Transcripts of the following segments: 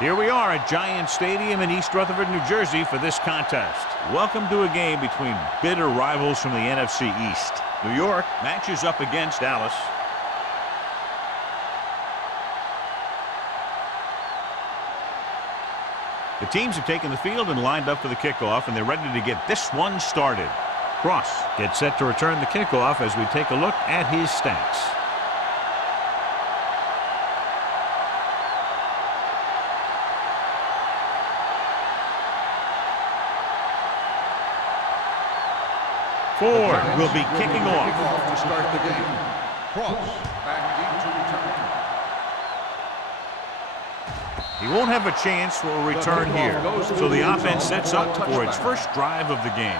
Here we are at Giant Stadium in East Rutherford, New Jersey for this contest. Welcome to a game between bitter rivals from the NFC East. New York matches up against Dallas. The teams have taken the field and lined up for the kickoff, and they're ready to get this one started. Cross gets set to return the kickoff as we take a look at his stats. Ford will be kicking off to start the game. Cross back deep to return. He won't have a chance for a return here, so the offense sets up for its first drive of the game.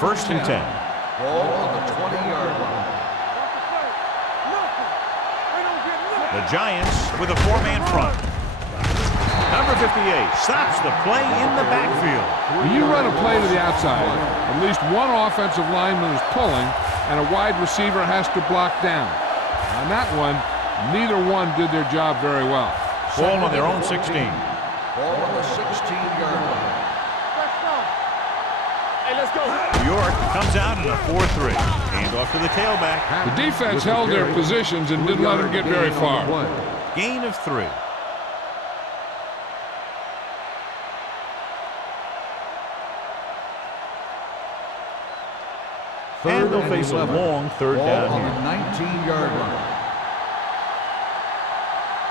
First and 10. Ball on the 20-yard line. The Giants with a four-man front. Number 58 stops the play in the backfield. When you run a play to the outside, at least one offensive lineman is pulling, and a wide receiver has to block down. On that one, neither one did their job very well. Ball on their own 16. Ball on the 16-yard line. Hey, let's go. New York comes out in a 4-3. Hand off to the tailback. The defense held their positions and didn't let them get very far. Gain of 3. And they'll face a long third down on here. the 19-yard line.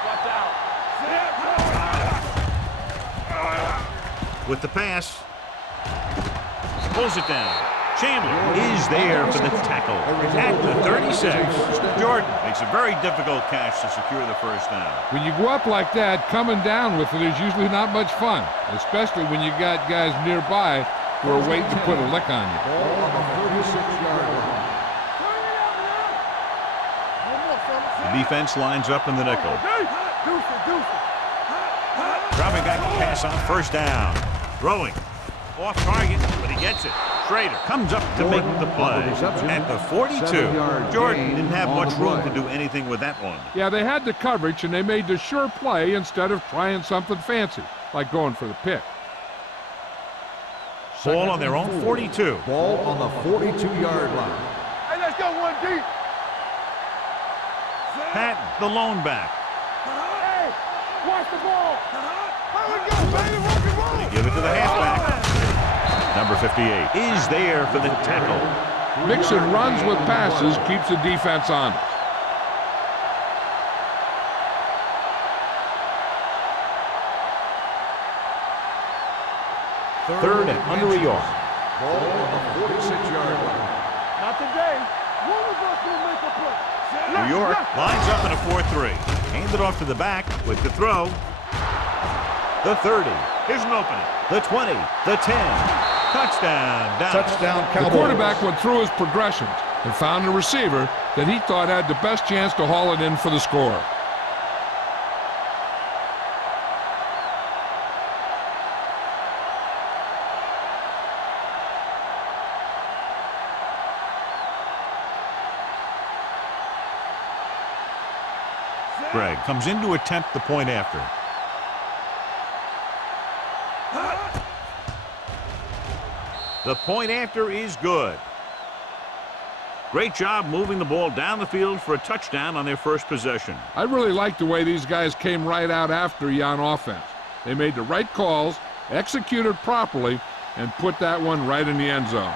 Watch out. With the pass. Pulls it down. Chandler is there for the tackle at the 36. Jordan makes a very difficult catch to secure the first down. When you go up like that, coming down with it is usually not much fun, especially when you got guys nearby who are waiting to put a lick on you. Ball on the 36-yard line. The defense lines up in the nickel. Dropping back to pass on first down. Throwing. Off target, but he gets it. Schrader comes up to make the play at the 42. Jordan didn't have much room to do anything with that one. Yeah, they had the coverage, and they made the sure play instead of trying something fancy, like going for the pick. Ball on their own 42. Ball on the 42-yard line. Hey, let's go one deep. Patton, the lone back. Hey, watch the ball. How we go, baby? Rock and roll. They give it to the halfback. Number 58 is there for the tackle. Mixing runs with passes keeps the defense honest. Third and under a yard. Ball on the 46-yard line. Not today. One of us will make a play. New York lines up in a 4-3. Handed off to the back with the throw. The 30. Here's an opening. The 20. The 10. Touchdown. Touchdown, The Cowboys. quarterback went through his progressions and found a receiver that he thought had the best chance to haul it in for the score. Greg comes in to attempt the point after. The point after is good. Great job moving the ball down the field for a touchdown on their first possession. I really like the way these guys came right out after you on offense. They made the right calls, executed properly, and put that one right in the end zone.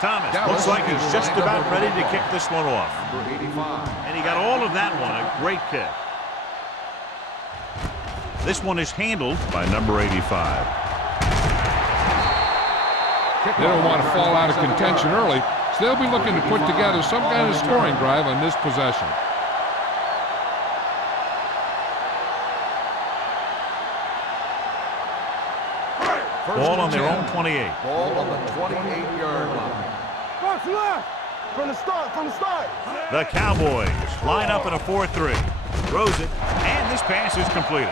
Thomas looks like he's just about ready to kick this one off. Number 85. And he got all of that one, a great kick. This one is handled by number 85. They don't want to fall out of contention early, so they'll be looking to put together some kind of scoring drive on this possession. Ball on their own 28. Ball on the 28-yard line. Box left. From the start. The Cowboys line up in a 4-3. Throws it, and this pass is completed.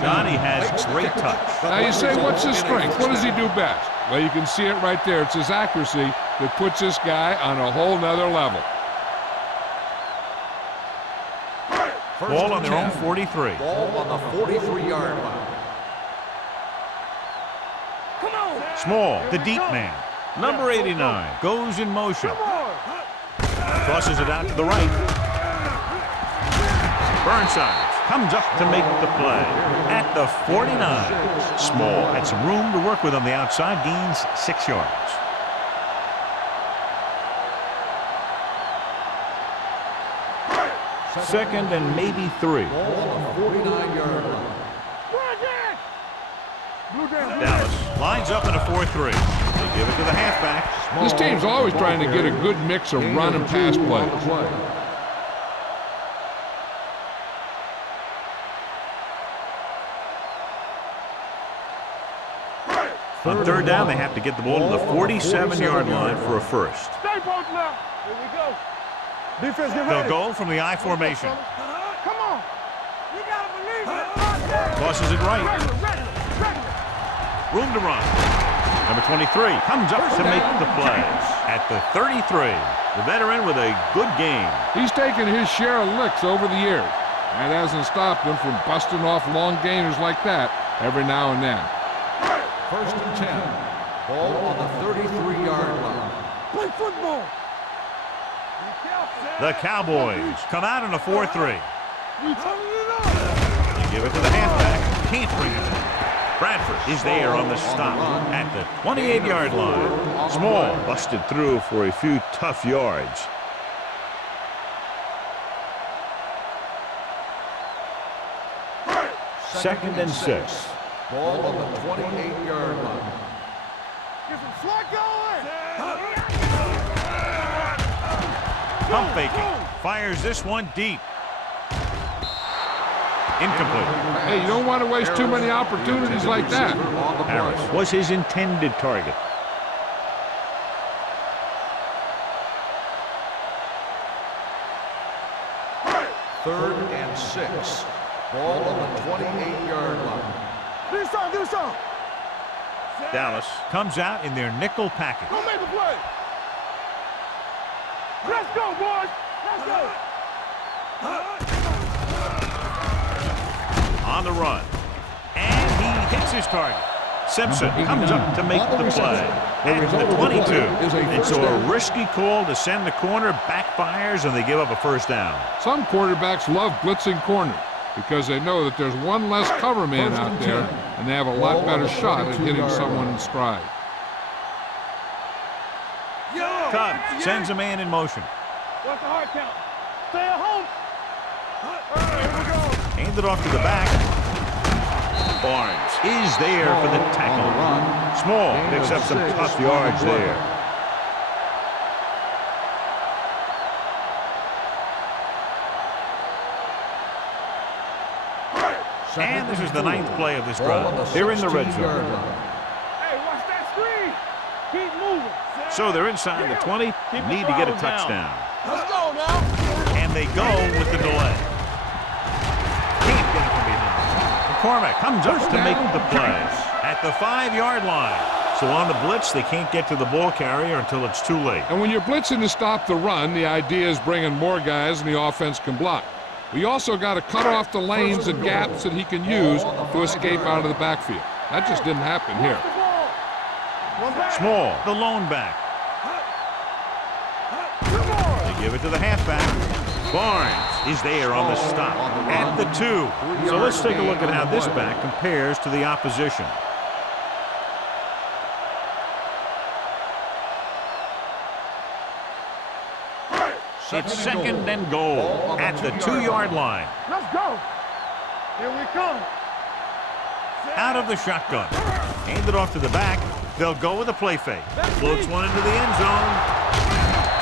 Johnny has great touch. Now you say, what's his strength? What does he do best? Well, you can see it right there. It's his accuracy that puts this guy on a whole nother level. Ball on their own 43. Ball on the 43-yard line. Come on. Small, the deep man. Number 89 goes in motion. Come on. Crosses it out to the right. Burnside comes up to make the play at the 49. Small had some room to work with on the outside, gains 6 yards. Second and maybe 3. Ball on the 49-yard line. Dallas lines up in a 4-3. They give it to the halfback. This team's always trying to get a good mix of run and pass plays. On third down, they have to get the ball to the 47-yard line for a first. Stay both left. Here we go. Defense, get They'll ready. go from the I formation. Come on. You got to believe it. Tosses it right. Ready. Room to run. Number 23 comes up to make the play at the 33. The veteran with a good game. He's taken his share of licks over the years. That hasn't stopped him from busting off long gainers like that every now and then. First and 10. Ball on the 33-yard line. Play football. The Cowboys come out in a 4-3. We turning it up. They give it to the halfback. Can't bring it in. Bradford is there on the stop at the 28-yard line. Small busted through for a few tough yards. Second and 6. Ball on the 28-yard line. Get some slack going. Pump faking. Fires this one deep. Incomplete. Hey, you don't want to waste too many opportunities like that. Harris was his intended target. Third and 6. Ball on the 28-yard line. Do something. Dallas comes out in their nickel package. Go make the play. Let's go, boys. Let's go. On the run. And he hits his target. Simpson comes up to make the play at the 22. And so a risky call to send the corner backfires, and they give up a first down. Some quarterbacks love blitzing corners because they know that there's one less cover man out there, and they have a lot better shot at hitting someone in stride. Cobb sends a man in motion. What's the hard count? Stay at home. Here we go. Hand it off to the back. Barnes is there for the tackle. Small picks up some tough yards there. And this is the 9th play of this drive. They're in the red zone. Hey, watch that screen. Keep moving. So they're inside the 20. Need to get a touchdown. Let's go now. And they go with the delay. Can't get it from behind. McCormick comes up to make the play at the 5-yard line. So on the blitz, they can't get to the ball carrier until it's too late. And when you're blitzing to stop the run, the idea is bringing more guys than the offense can block. We also got to cut off the lanes and gaps that he can use to escape out of the backfield. That just didn't happen here. Small, the lone back. They give it to the halfback. Barnes is there on the stop at the 2. So let's take a look at how this back compares to the opposition. It's second and goal at the 2-yard line. Let's go. Here we come. Out of the shotgun. Hand it off to the back. They'll go with a play fake. Floats one into the end zone.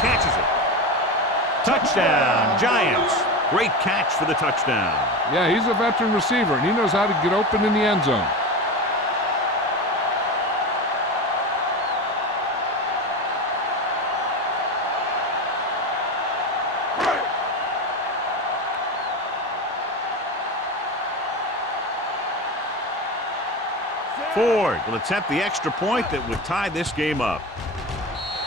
Catches it. Touchdown, Giants. Great catch for the touchdown. Yeah, he's a veteran receiver, and he knows how to get open in the end zone. Ford will attempt the extra point that would tie this game up.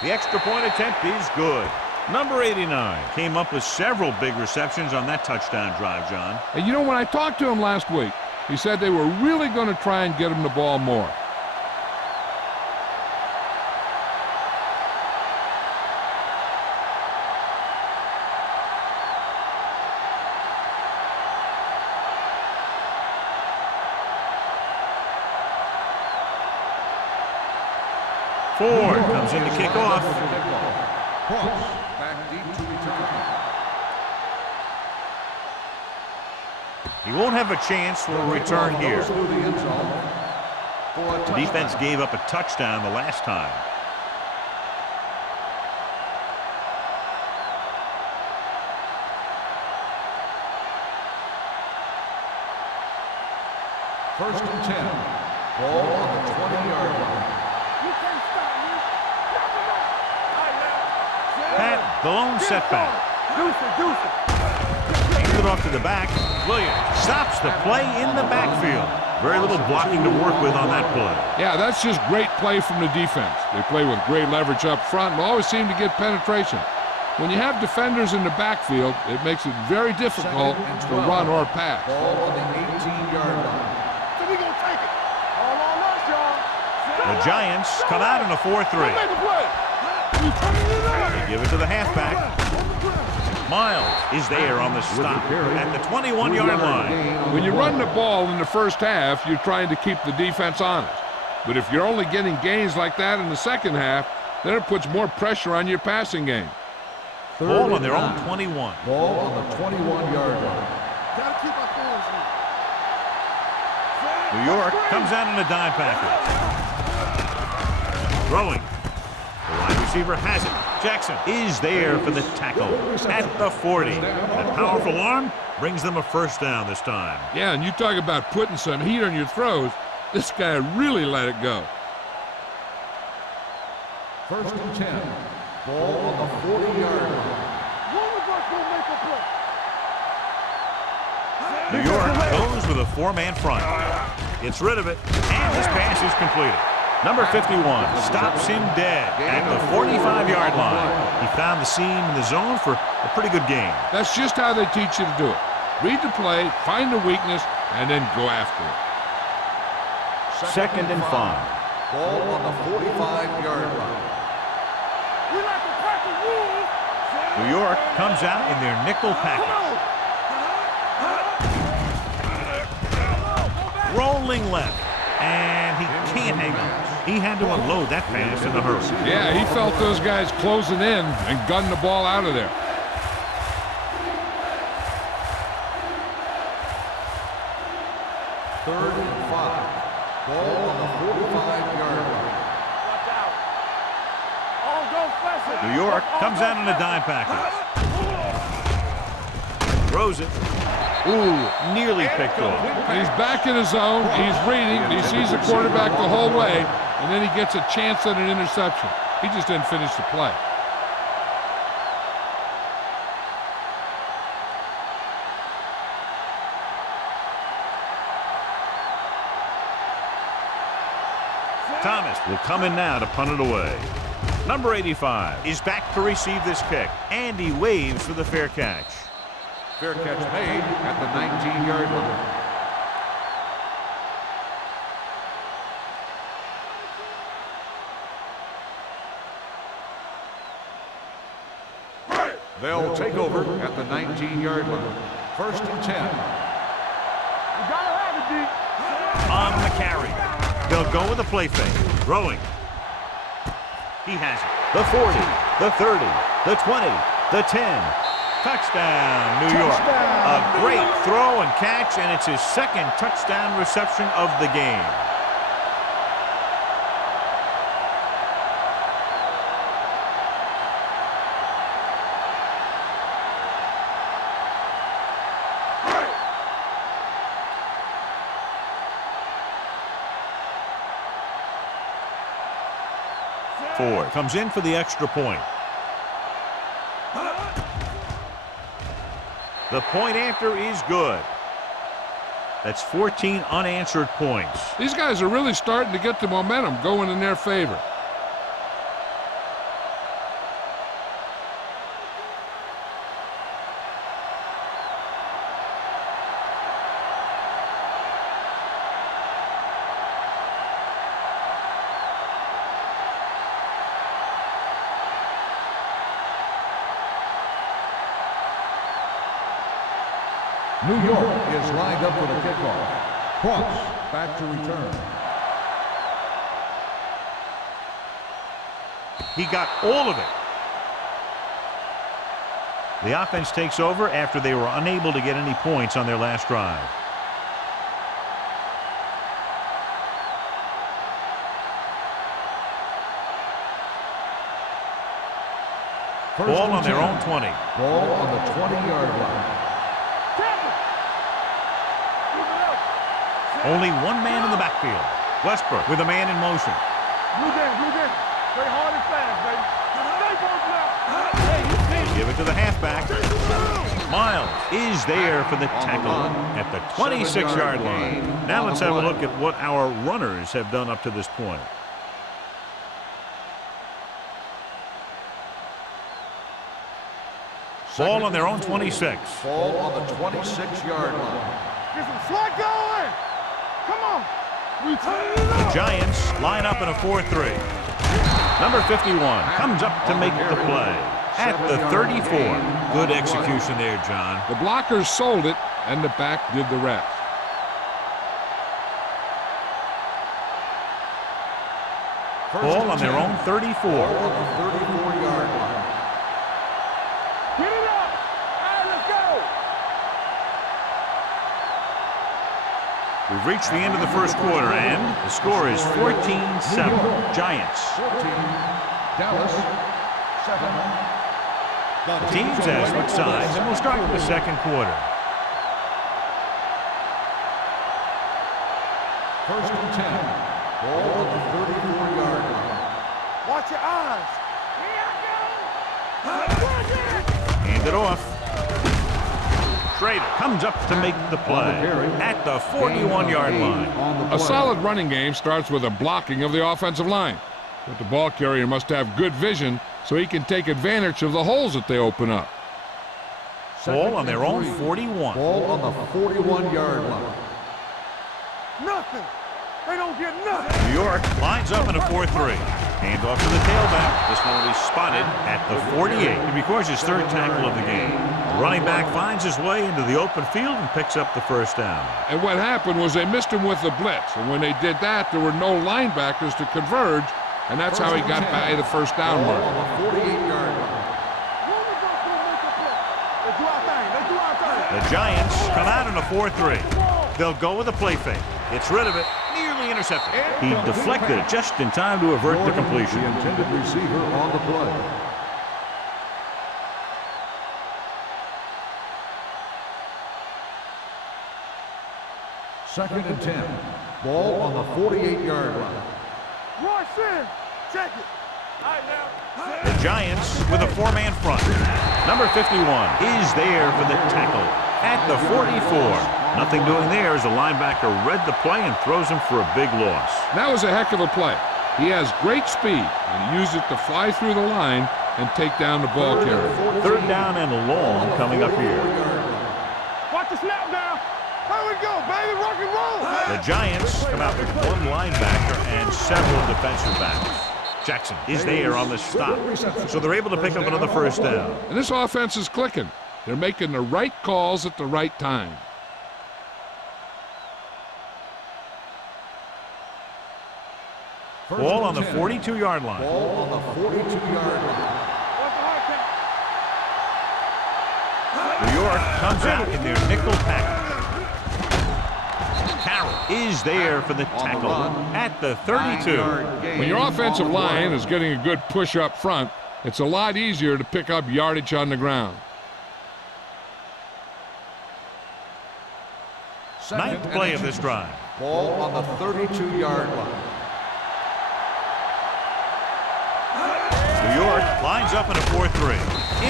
The extra point attempt is good. Number 89 came up with several big receptions on that touchdown drive, John. And you know, when I talked to him last week, he said they were really going to try and get him the ball more. Ford comes in to kick off. Back deep to return. He won't have a chance for a return here. The defense gave up a touchdown the last time. First and 10. Ball on the 20-yard line. You can't stop me. Pat, the lone setback. Deuce it. Hands it off to the back. Williams stops the play in the backfield. Very little blocking to work with on that play. Yeah, that's just great play from the defense. They play with great leverage up front and always seem to get penetration. When you have defenders in the backfield, it makes it very difficult to run or pass. Ball on the 18-yard line. So we gonna take it. All on us, y'all. The Giants come out in a 4-3. Make a play. They give it to the halfback. Miles is there on the stop at the 21-yard line. When you run the ball in the first half, you're trying to keep the defense honest. But if you're only getting gains like that in the second half, then it puts more pressure on your passing game. Ball on their own 21. Ball on the 21-yard line. Gotta keep our thumbs in. New York comes out in a dime package. Throwing. The wide receiver has it. Jackson is there for the tackle at the 40. That powerful arm brings them a first down this time. Yeah, and you talk about putting some heat on your throws. This guy really let it go. First and 10. Ball on the 40-yard line. One of us will make a play. New York goes with a four-man front. Gets rid of it, and this pass is completed. Number 51 stops him dead at the 45-yard line. He found the seam in the zone for a pretty good gain. That's just how they teach you to do it. Read the play, find the weakness, and then go after it. Second and 5. Ball on the 45-yard line. We like to crack the rules. New York comes out in their nickel package. Rolling left, and he can't hang on. He had to unload that pass in a hurry. Yeah, he felt those guys closing in and gunned the ball out of there. Third and 5. Ball on the 45-yard line. Watch out. Oh, don't press it. New York comes out in a dime package. Throws it. Ooh, nearly picked off. He's back in his zone. He's reading. He sees the quarterback the whole way, and then he gets a chance at an interception. He just didn't finish the play. Thomas will come in now to punt it away. Number 85 is back to receive this kick, and he waves for the fair catch. Fair catch made at the 19-yard line. They'll take over at the 19-yard line. First and 10. You gotta have it, D. On the carry. They'll go with a play fake. Throwing. He has it. The 40, the 30, the 20, the 10. Touchdown, New York. A great throw and catch, and it's his second touchdown reception of the game. Ford comes in for the extra point. The point after is good. That's 14 unanswered points. These guys are really starting to get the momentum going in their favor. New York is lined up for the kickoff. Cross back to return. He got all of it. The offense takes over after they were unable to get any points on their last drive. Ball on their own 20. Ball on the 20-yard line. Only one man in the backfield. Westbrook with a man in motion. Move in. Play hard and fast, baby. Stay both now. Give it to the halfback. Miles is there for the tackle at the 26-yard line. Now let's have a look at what our runners have done up to this point. Ball on their own 26. Ball on the 26-yard line. Get some slot going. Come on. The Giants line up in a 4-3. Number 51 comes up to make the play at the 34. Good execution there, John. The blockers sold it, and the back did the rest. Ball on their own 34. Ball on the 34-yard line. Get it up. All right, let's go. We've reached the end of the first quarter, and the score is 14-7. Giants. 14. Dallas. 7. The teams have switched sides, and we'll start with the second quarter. First and 10. Ball on the 34-yard line. Watch your eyes. Hand it off. Schrader comes up to make the play at the 41-yard line. A solid running game starts with a blocking of the offensive line. But the ball carrier must have good vision so he can take advantage of the holes that they open up. Ball on their own 41. Ball on the 41-yard line. Nothing. They don't get nothing. New York lines up in a 4-3. Hand off to the tailback. This one will be spotted at the 48. It records his third tackle of the game. The running back finds his way into the open field and picks up the first down. And what happened was they missed him with the blitz. And when they did that, there were no linebackers to converge. And that's how he got by the first down mark. On the 48-yard line. The Giants come out in a 4-3. They'll go with a play fake. It's rid of it. Nearly intercepted. He deflected it just in time to avert the completion. The intended receiver on the play. Second and 10. Ball on the 48-yard line. Rush in. Check it. All right, now. The Giants with a four-man front. Number 51 is there for the tackle at the 44. Nothing doing there as the linebacker read the play and throws him for a big loss. That was a heck of a play. He has great speed, and he used it to fly through the line and take down the ball carrier. Third down and long coming up here. Watch the snap down. There we go, baby. Rock and roll. The Giants come out with one linebacker and several defensive backs. Jackson is there on the stop, so they're able to pick up another first down. And this offense is clicking. They're making the right calls at the right time. Ball on the 42-yard line. Ball on the 42-yard line. New York comes out in their nickel package. Carroll is there for the tackle at the 32. When your offensive line is getting a good push up front, it's a lot easier to pick up yardage on the ground. Ninth play of this drive. Ball on the 32-yard line. New York lines up in a 4-3.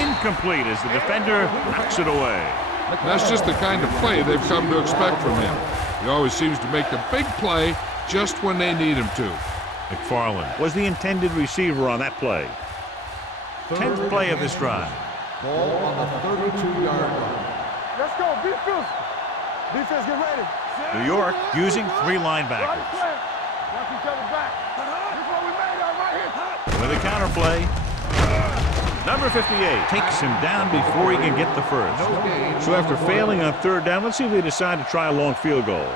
Incomplete as the defender knocks it away. That's just the kind of play they've come to expect from him. He always seems to make the big play just when they need him to. McFarland was the intended receiver on that play. 10th play of this drive. Ball on the 32-yard line. Let's go. Be physical. Defense, get ready. New York using 3 linebackers. Watch each other back. This is what we made out right here. With a counter play, number 58 takes him down before he can get the first. So after failing on 3rd down, let's see if they decide to try a long field goal.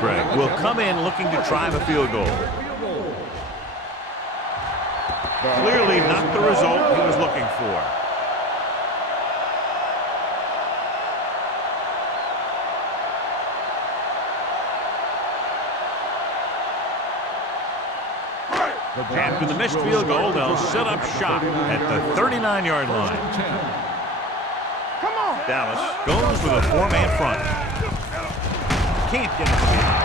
Craig will come in looking to try the field goal. Clearly not the result he was looking for. After the missed field goal, they'll set up shop at the 39-yard line. Come on. Dallas goes with a 4-man front. Can't get it behind.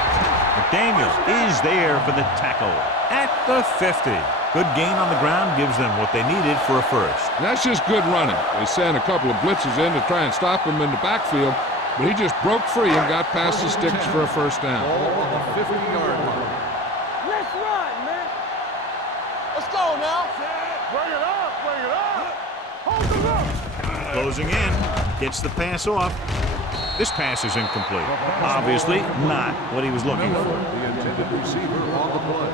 McDaniels is there for the tackle at the 50. Good gain on the ground gives them what they needed for a first. That's just good running. They sent a couple of blitzes in to try and stop him in the backfield, but he just broke free and got past the sticks for a first down. Ball on the 50-yard line. Let's run, man. Let's go now. Bring it up. Bring it up. Hold the look. Closing in. Gets the pass off. This pass is incomplete. Obviously not what he was looking for. The intended receiver on the play.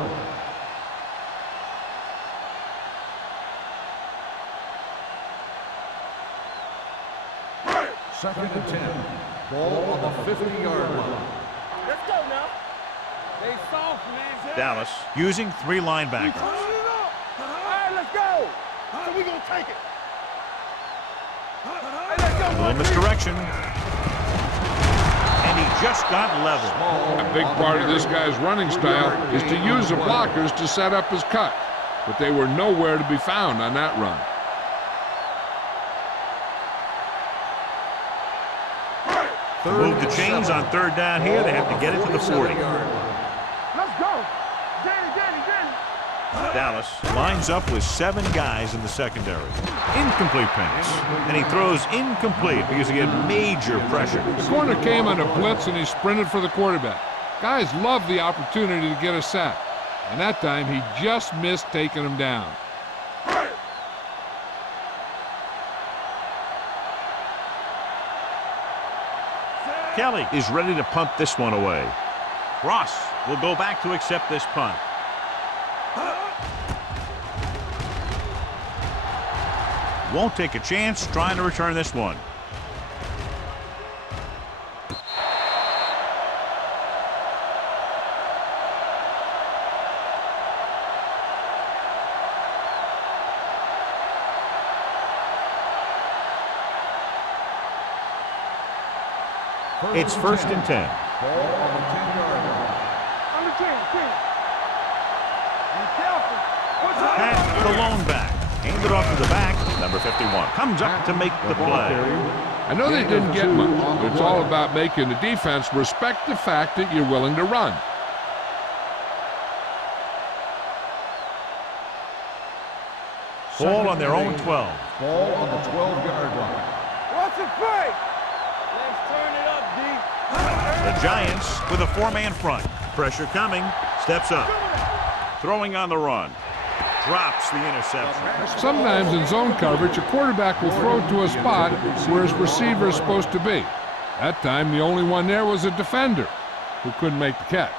Second and 10. Ball on the 50-yard line. Let's go now. They soft, man. Dallas using 3 linebackers. All right, let's go. So we gonna take it. Hey, let's go. A little misdirection. And he just got level. A big part of this guy's running style is to use the blockers to set up his cut, but they were nowhere to be found on that run. Move the chains on 3rd down here. They have to get it to the 40. Let's go. Danny. Dallas lines up with 7 guys in the secondary. Incomplete pass. And he throws incomplete because he had major pressure. The corner came on a blitz and he sprinted for the quarterback. Guys love the opportunity to get a sack. And that time he just missed taking him down. Kelly is ready to punt this one away. Ross will go back to accept this punt. Won't take a chance trying to return this one. It's 1st and 10. Ball on the 10-yard line. On the 10. Be careful. What's up? Pass the lone back. Handed off to the back. Number 51 comes up to make the play. I know they didn't get much, but it's all about making the defense respect the fact that you're willing to run. Ball on their own 12. Ball on the 12-yard line. What's the play? Let's turn it up, D. The Giants with a 4-man front. Pressure coming. Steps up. Throwing on the run. Drops the interception. Sometimes in zone coverage, a quarterback will throw to a spot where his receiver is supposed to be. That time, the only one there was a defender who couldn't make the catch.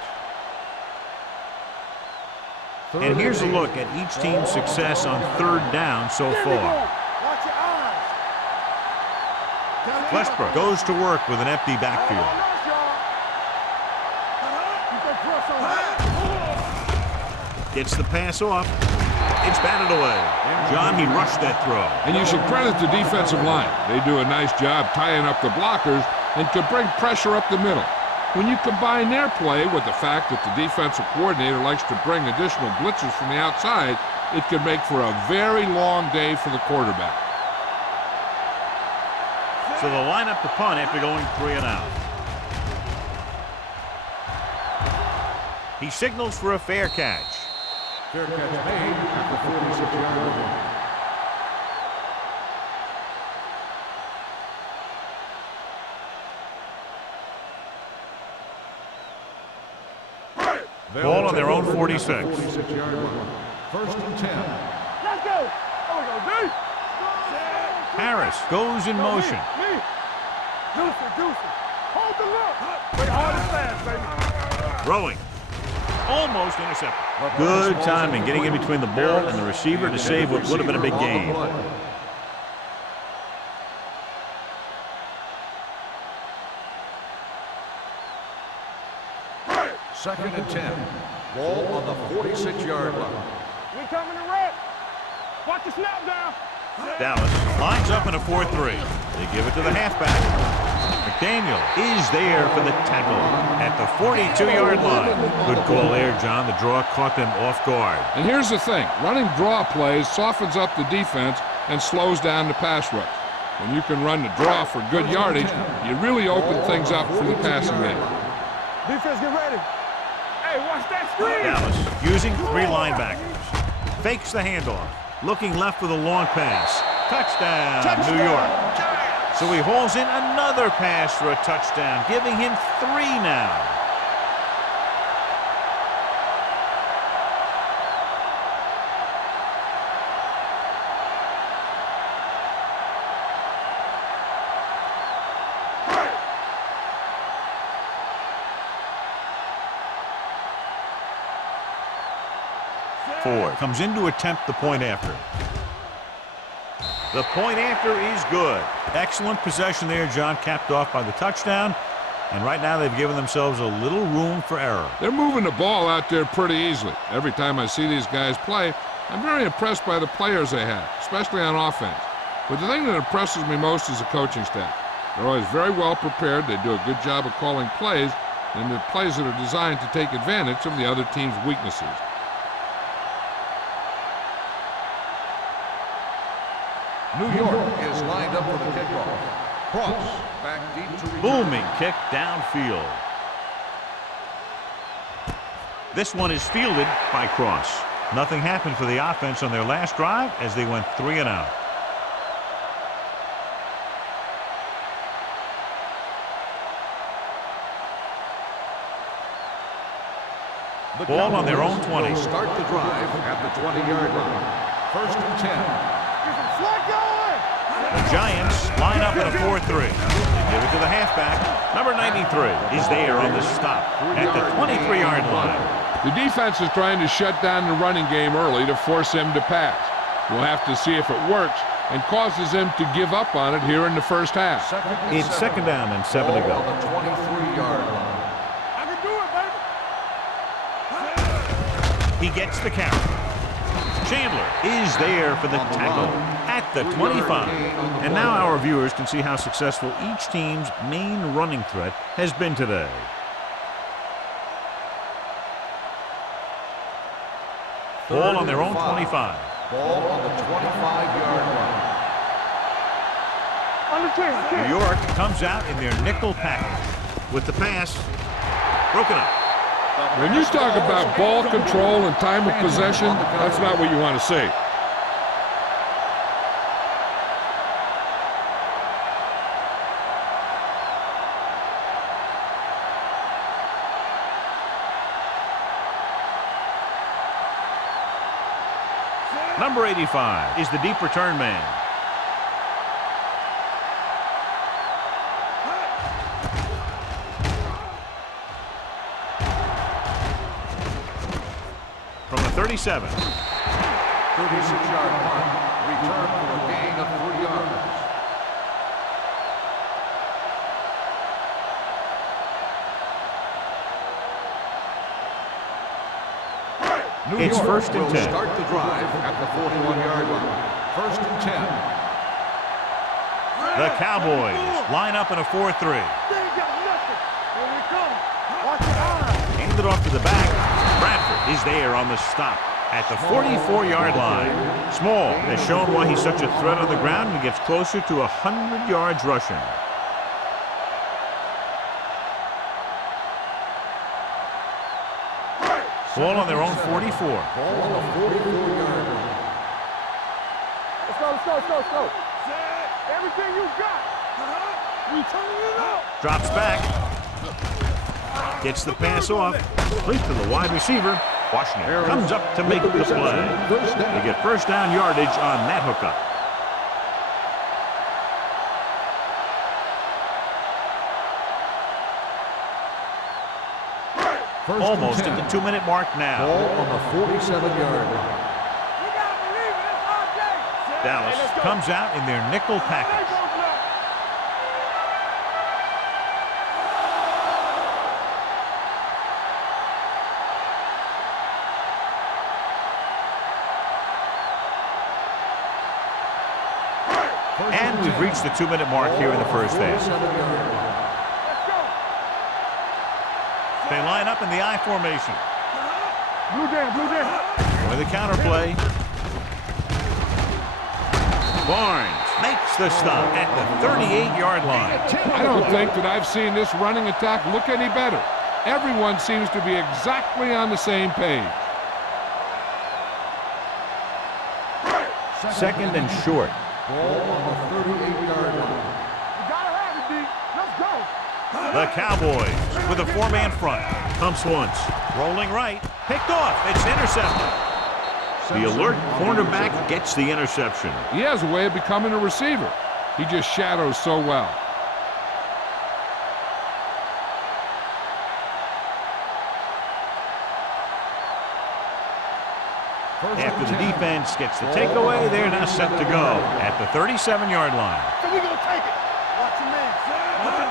And here's a look at each team's success on 3rd down so far. Watch your eyes. Westbrook goes to work with an empty backfield. Gets the pass off. It's batted away. John, he rushed that throw. And you should credit the defensive line. They do a nice job tying up the blockers and can bring pressure up the middle. When you combine their play with the fact that the defensive coordinator likes to bring additional blitzes from the outside, it can make for a very long day for the quarterback. So they'll line up the punt after going 3 and out. He signals for a fair catch. Fair catch made at the 46-yard line. Ball on their own 46. 46-yard line. First and 10. Let's go. Oh, we go, D. Harris goes in motion. Me. Juicy. Hold the look. Wait, hard and fast, baby. Throwing. Almost intercepted. Good timing, getting in between the ball and the receiver to save what would have been a big gain. Second and 10. Ball on the 46-yard line. We coming to wreck. Watch the snap down. Dallas lines up in a 4-3. They give it to the halfback. McDaniel is there for the tackle at the 42-yard line. Good call there, John. The draw caught them off guard. And here's the thing. Running draw plays softens up the defense and slows down the pass rush. When you can run the draw for good yardage, you really open things up for the passing game. Defense, get ready. Hey, watch that screen. Dallas using 3 linebackers. Fakes the handoff. Looking left with a long pass. Touchdown, New York. So he hauls in another pass for a touchdown, giving him 3 now. Ford comes in to attempt the point after. The point after is good. Excellent possession there, John, capped off by the touchdown. And right now they've given themselves a little room for error. They're moving the ball out there pretty easily. Every time I see these guys play, I'm very impressed by the players they have, especially on offense. But the thing that impresses me most is the coaching staff. They're always very well prepared. They do a good job of calling plays, and the plays that are designed to take advantage of the other team's weaknesses. New York is lined up for the kickoff. Cross back deep to return. Booming kick downfield. This one is fielded by Cross. Nothing happened for the offense on their last drive as they went 3 and out. Ball on their own 20. Start the drive at the 20-yard line. First and 10. The Giants line up in a 4-3. They give it to the halfback. Number 93 is there on the stop at the 23-yard line. The defense is trying to shut down the running game early to force him to pass. We'll have to see if it works and causes him to give up on it here in the first half. It's second down and 7 to go. On the 23-yard line. I can do it, baby. He gets the carry. Chandler is there for the tackle at the 25. And now our viewers can see how successful each team's main running threat has been today. Ball on their own 25. Ball on the 25-yard line. New York comes out in their nickel package with the pass broken up. When you talk about ball control and time of possession, that's not what you want to see. Number 85 is the deep return man. From the 37. 36-yard punt. Return for a gain of 3 yards. It's first and 10. Start the drive at the 41-yard line. First and 10. The Cowboys line up in a 4-3. Handed off to the back. Bradford is there on the stop at the 44-yard line. Small has shown why he's such a threat on the ground and gets closer to 100 yards rushing. Ball on their own 44. Ball on the 44-yard line. Let's go, let's go, let's go, let's go. Everything you got. We turning it up. Drops back. Gets the pass off. Complete to the wide receiver. Washington comes up to make the play. They get first down yardage on that hookup. Almost at the 2-minute mark now. Ball on the 47-yard line. Dallas comes out in their nickel package. And we've reached the 2-minute mark here in the first half. They line up in the I formation. Blue down, blue down. With the counter play. Barnes makes the stop at the 38-yard line. I don't think that I've seen this running attack look any better. Everyone seems to be exactly on the same page. Second and short. Ball on the 38-yard line. You gotta have it, D. Let's go. The Cowboys with a 4-man front. Pumps once. Rolling right. Picked off. It's intercepted. The alert cornerback gets the interception. He has a way of becoming a receiver. He just shadows so well. After the defense gets the takeaway, they're now set to go at the 37-yard line. So we gonna take it. Watch your man. Watch your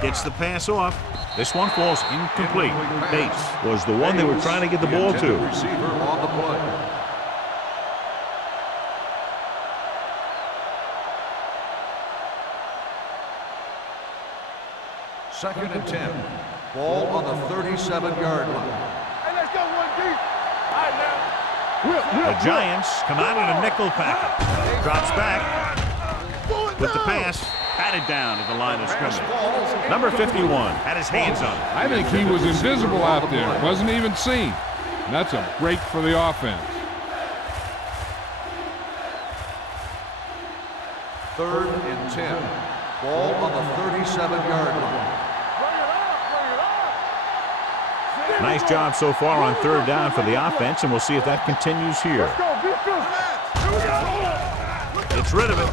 day. Gets the pass off. This one falls incomplete. Bates was the one they were trying to get the ball to. Receiver on the play. Second and 10. Ball on the 37-yard line. Hey, let's go, 1D. All right, now. The Giants come out in a nickel package. Drops back with the pass. Batted down at the line of scrimmage. Number 51 had his hands on it. I think he was invisible out there. Wasn't even seen. And that's a break for the offense. Third and 10. Ball on the 37-yard line. Bring it up, bring it up. Nice job so far on third down for the offense, and we'll see if that continues here. Let's go, be true. Here we go. Gets rid of it.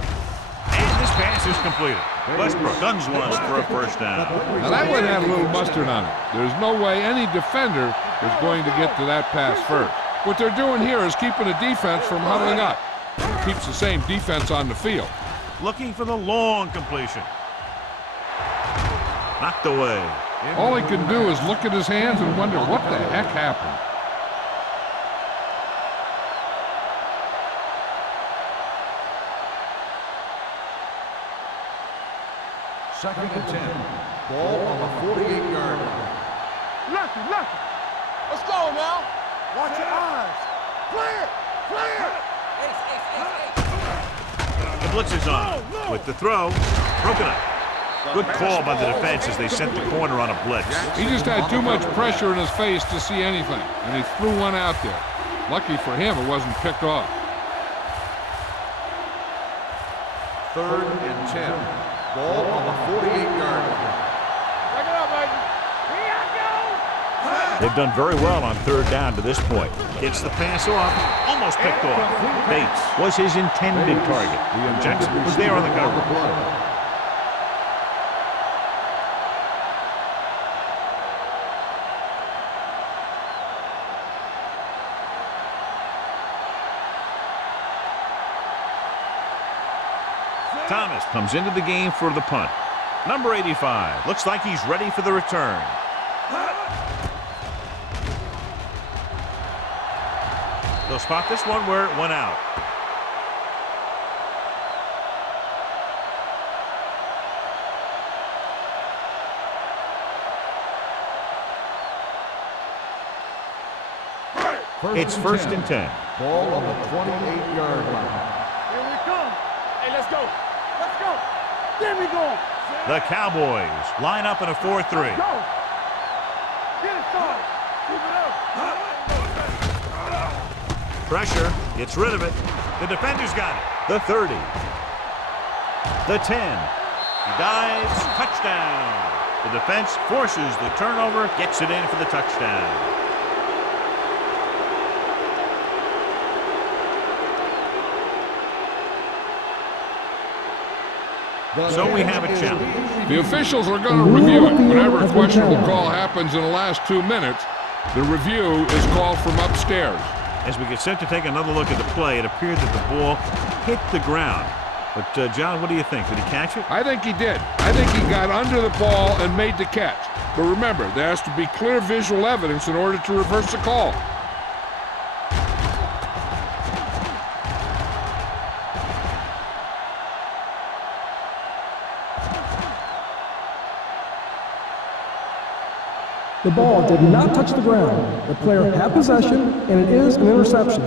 And this pass is completed. Westbrook guns one for a first down. Now that one had a little mustard on it. There's no way any defender is going to get to that pass first. What they're doing here is keeping the defense from huddling up. It keeps the same defense on the field. Looking for the long completion. Knocked away. All he can do is look at his hands and wonder what the heck happened. Second and 10. Ball on the 48-yard line. Lucky. Let's go now. Watch your eyes. Clear. The blitz is on with the throw. Broken up. Good call by the defense as they sent the corner on a blitz. He just had too much pressure in his face to see anything, and he threw one out there. Lucky for him, it wasn't picked off. Third and 10. Ball on the 48-yard line. Take it up, baby. Here I go. They've done very well on third down to this point. Gets the pass off. Almost picked off. Bates was his intended target. Jackson was there on the cover. Thomas comes into the game for the punt. Number 85 looks like he's ready for the return. They'll spot this one where it went out. It's first and 10. Ball on the 28-yard line. Here we come. Hey, let's go. There we go. The Cowboys line up in a 4-3. Go. Get it started. Pressure, gets rid of it. The defender's got it. The 30. The 10. He dives, touchdown. The defense forces the turnover, gets it in for the touchdown. So we have a challenge. The officials are going to review it. Whenever a questionable call happens in the last 2 minutes, the review is called from upstairs. As we get set to take another look at the play, it appeared that the ball hit the ground. But, John, what do you think? Did he catch it? I think he did. I think he got under the ball and made the catch. But remember, there has to be clear visual evidence in order to reverse the call. The ball did not touch the ground. The player had possession, and it is an interception.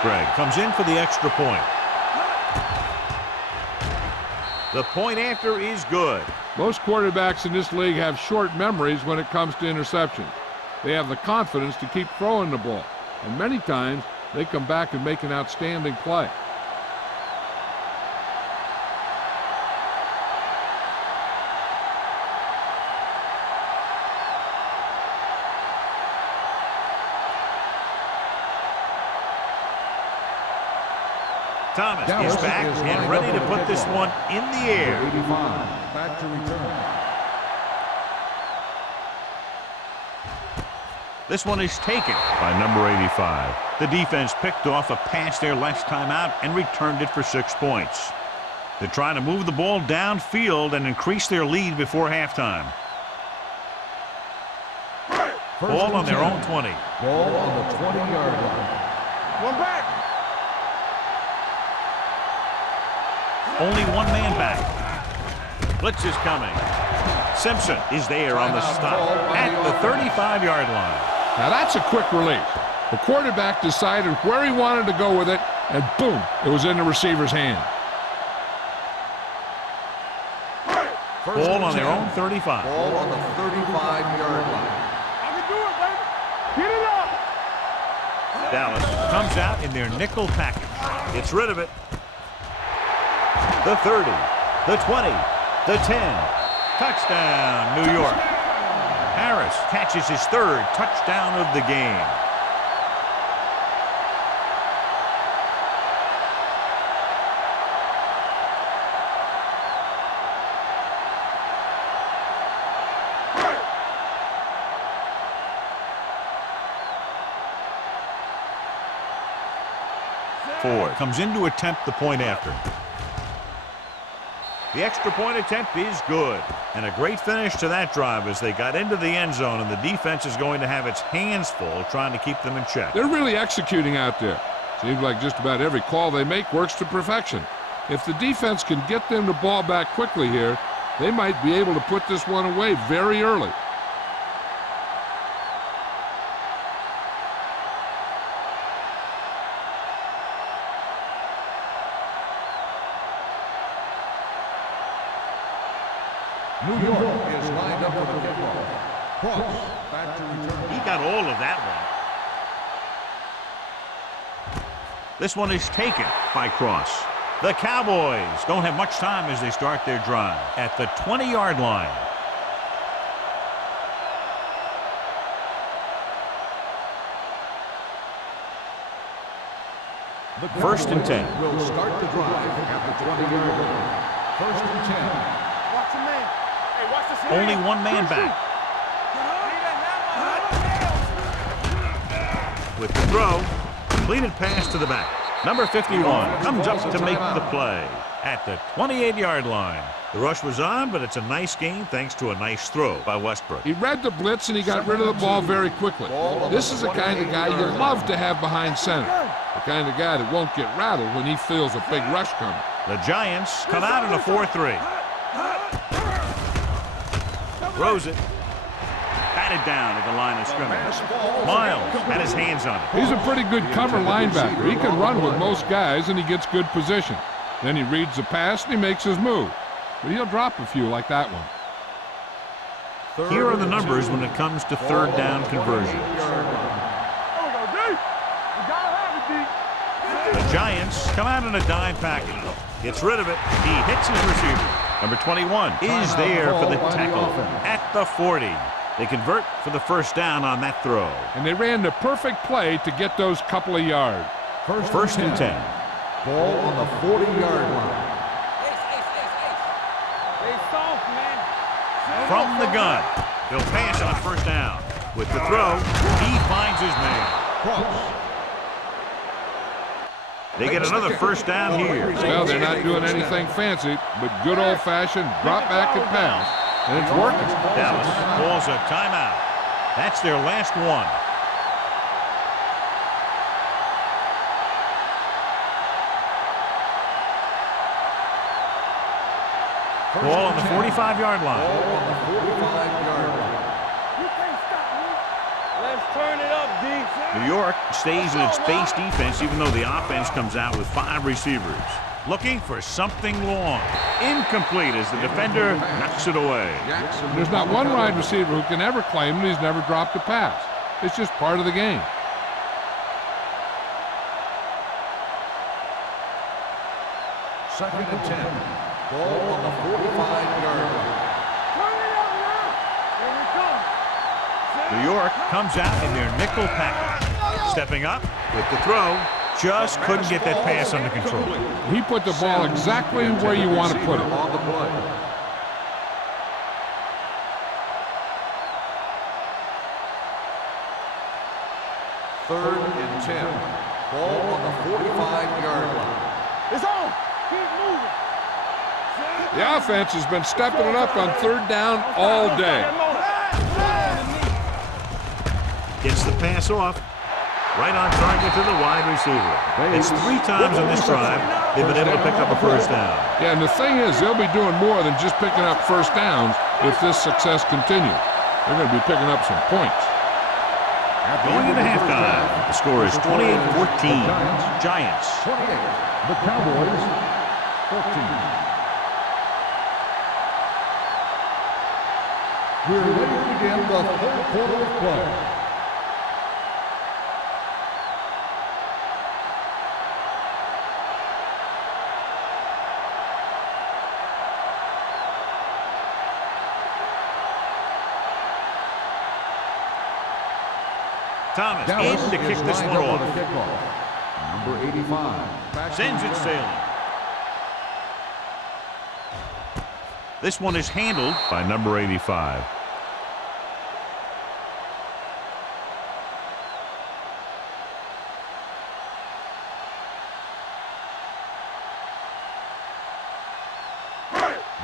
Greg comes in for the extra point. The point after is good. Most quarterbacks in this league have short memories when it comes to interceptions. They have the confidence to keep throwing the ball, and many times they come back and make an outstanding play. Thomas is back and ready to put this one in the air. 85, back to return. This one is taken by number 85. The defense picked off a pass there last time out and returned it for 6 points. They're trying to move the ball downfield and increase their lead before halftime. Ball on their own 20. Ball on the 20-yard line. One back. Only one man back. Blitz is coming. Simpson is there on the stop at the 35-yard line. Now that's a quick release. The quarterback decided where he wanted to go with it, and boom, it was in the receiver's hand. Ball on their own 35. Ball on the 35-yard line. I can do it, baby. Get it up. Dallas comes out in their nickel package. Gets rid of it. The 30, the 20, the 10. Touchdown, New York. Harris catches his 3rd touchdown of the game. Ford comes in to attempt the point after. The extra point attempt is good. And a great finish to that drive as they got into the end zone, and the defense is going to have its hands full trying to keep them in check. They're really executing out there. Seems like just about every call they make works to perfection. If the defense can get them the ball back quickly here, they might be able to put this one away very early. New York is lined up for the kickoff. Cross, back to return. He got all of that one. This one is taken by Cross. The Cowboys don't have much time as they start their drive at the 20-yard line. The 1st and 10. Will start the drive at the 20-yard line. 1st and 10. Watch the man. Hey, watch this. Only one man back. With the throw, completed pass to the back. Number 51 comes up to make the play at the 28-yard line. The rush was on, but it's a nice game thanks to a nice throw by Westbrook. He read the blitz and he got rid of the ball very quickly. This is the kind of guy you love to have behind center. The kind of guy that won't get rattled when he feels a big rush coming. The Giants come out in a 4-3. Throws it. batted down at the line of scrimmage. Miles had his hands on it. He's a pretty good cover linebacker. He can run with most guys, and he gets good position. Then he reads the pass, and he makes his move. But he'll drop a few like that one. Here are the numbers when it comes to third down conversions. The Giants come out in a dime package. Gets rid of it. He hits his receiver. Number 21 is there for the tackle at the 40. They convert for the first down on that throw. And they ran the perfect play to get those couple of yards. First and 10. Ball on the 40-yard line. From the gun, he'll pass on first down. With the throw, he finds his man. They get another first down here. Well, they're not doing anything fancy, but good old-fashioned drop back and pass, and it's working. Dallas calls a timeout. That's their last one. Ball on the 45-yard line. Ball on the 45-yard line. You can't stop me. Let's turn it up, D. New York stays in its base defense even though the offense comes out with 5 receivers. Looking for something long. Incomplete as the defender knocks it away. There's not one wide receiver who can ever claim that he's never dropped a pass. It's just part of the game. Second and 10. Ball on the 45-yard line. Turn it up now. Here we come. New York comes out in their nickel package. Stepping up with the throw. Just couldn't get that pass under control. He put the ball exactly where you want to put it. On the play. Third and 10. Ball on the 45-yard line. It's on. Keep moving. The offense has been stepping it up on third down all day. Gets the pass off. Right on target to the wide receiver. It's 3 times in this drive they've been able to pick up a first down. Yeah, and the thing is, they'll be doing more than just picking up first downs if this success continues. They're going to be picking up some points. Going into halftime, the score is 28-14. Giants. 28. The Cowboys, 14. We're ready to begin the third quarter of play. Thomas in to kick this one off. Number 85. Sends it sailing. This one is handled by number 85.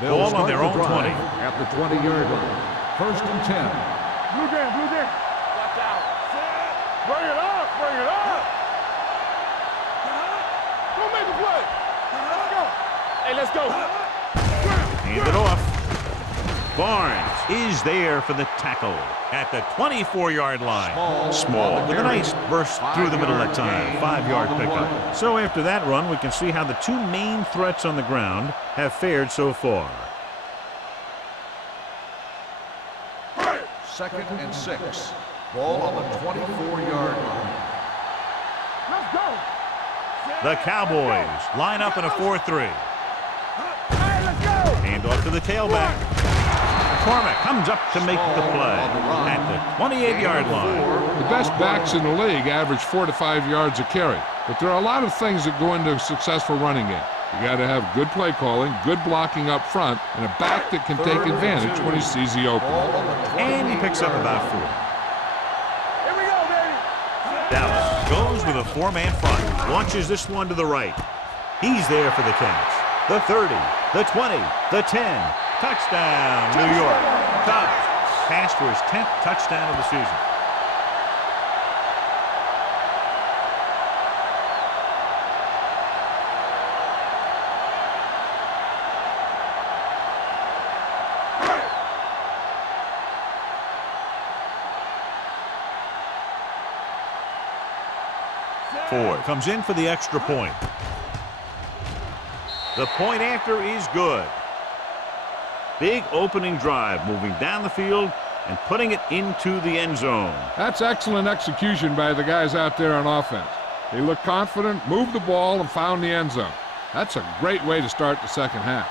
Ball on their own 20. At the 20-yard line. First and 10. Blue jam, blue jam. Watch out. Bring it up, bring it up. Go make the play. Let's go. Hey, let's go. Hand it off. Barnes is there for the tackle at the 24-yard line. Small with a nice burst through the middle that time. 5-yard pickup. So after that run, we can see how the 2 main threats on the ground have fared so far. Second and 6. Ball on the 24-yard line. Let's go. The Cowboys line up in a 4-3. Hey, let's go. Hand off to the tailback. McCormick comes up to make the play at the 28-yard line. The best backs in the league average 4 to 5 yards a carry. But there are a lot of things that go into a successful running game. You got to have good play calling, good blocking up front, and a back that can take advantage when he sees the opening. And he picks up about 4. Here we go, baby. Dallas goes with a 4-man front. Launches this one to the right. He's there for the catch. The 30, the 20, the 10. Touchdown, New York. Thomas passed for his 10th touchdown of the season. Ford comes in for the extra point. The point after is good. Big opening drive, moving down the field and putting it into the end zone. That's excellent execution by the guys out there on offense. They looked confident, moved the ball, and found the end zone. That's a great way to start the second half.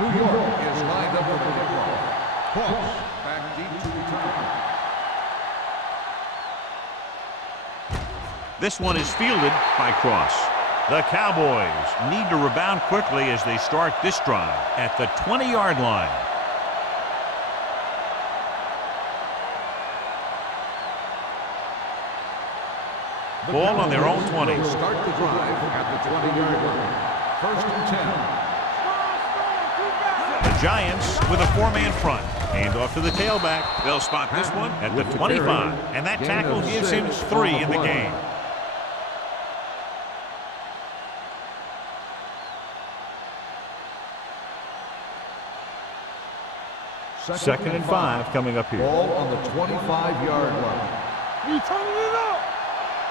New York is lined up for the kickoff. Cross back deep to return. This one is fielded by Cross. The Cowboys need to rebound quickly as they start this drive at the 20-yard line. Ball on their own 20. Start the drive at the 20-yard line. 1st and 10. The Giants with a four-man front. Hand off to the tailback. They'll spot this one at the 25. And that tackle gives him 3 in the game. Second and 5 coming up here. Ball on the 25-yard line. You turning it up.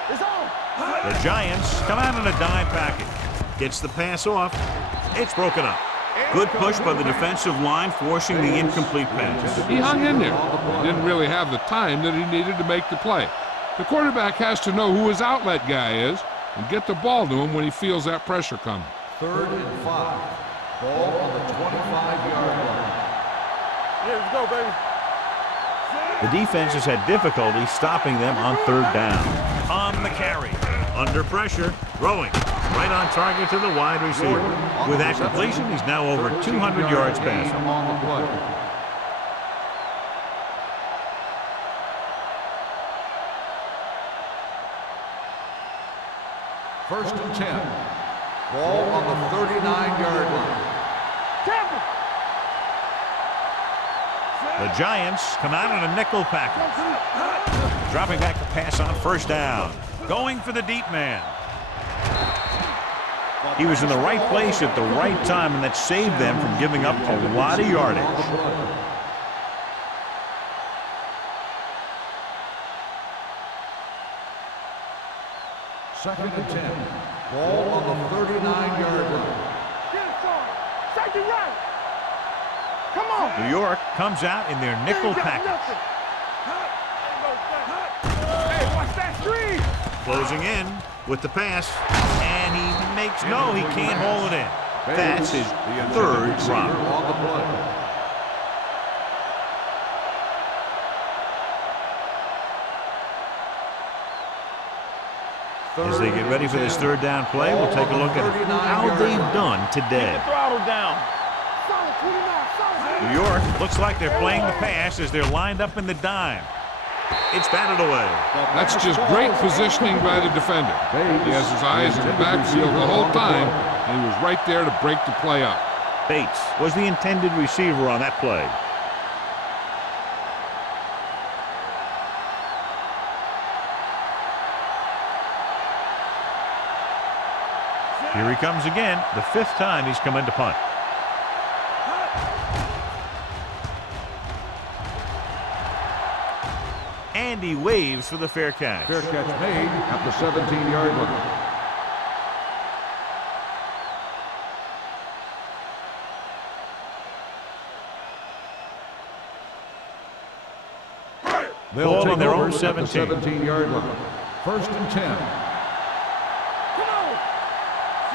It's on. The Giants come out in a dime package. Gets the pass off. It's broken up. Good push by the defensive line, forcing the incomplete pass. He hung in there. He didn't really have the time that he needed to make the play. The quarterback has to know who his outlet guy is and get the ball to him when he feels that pressure coming. 3rd and 5. Ball on the 25-yard line. Yeah, let's go, baby. The defense has had difficulty stopping them on 3rd down. On the carry. Under pressure. Throwing. Right on target to the wide receiver. With that completion, he's now over 200 yards passing. On the play. First and 10. Ball on the 39-yard line. Tampa. The Giants come out in a nickel package. Dropping back to pass on 1st down. Going for the deep man. He was in the right place at the right time, and that saved them from giving up a lot of yardage. Second and 10. Ball on the 39-yard line. Get it, son. Safety right. Come on. New York comes out in their nickel package. Hey, watch that screen. Closing in with the pass, and he makes no, he can't hold it in. That's his 3rd drop. On the play. As they get ready for this 3rd down play, we'll take a look at how they've done today. Throttle down. New York looks like they're playing the pass as they're lined up in the dime. It's batted away. That's just great positioning by the defender. He has his eyes in the backfield the whole time, and he was right there to break the play up. Bates was the intended receiver on that play. Here he comes again, the 5th time he's come in to punt. And he waves for the fair catch. Fair catch made at the 17-yard line. Ball on their own 17. 17-yard line. 1st and 10.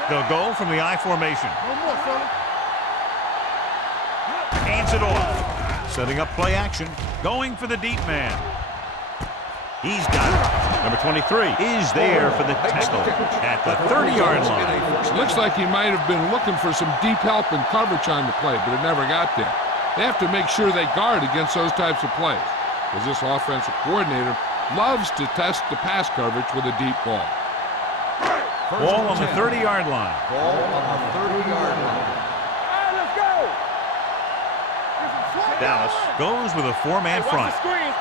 They'll go from the I formation. One more, fella. Hands it off. Setting up play action. Going for the deep man. He's got it. Number 23 is there for the tackle at the 30-yard line. It looks like he might have been looking for some deep help and coverage on the play, but it never got there. They have to make sure they guard against those types of plays, because this offensive coordinator loves to test the pass coverage with a deep ball. Ball on the 30-yard line. Ball on the 30-yard line. All right, let's go. Dallas goes with a four-man front. Watch the screen.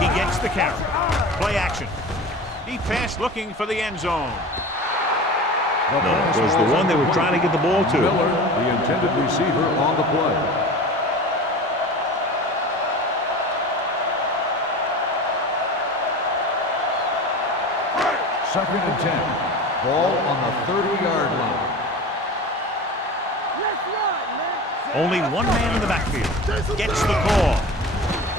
He gets the carry. Play action. He passed looking for the end zone. The No, pass it was the ball one they were incomplete. trying to get the ball to. Miller, the intended receiver on the play. Second and 10. Ball on the 30-yard line. Only one man in the backfield. Gets the call.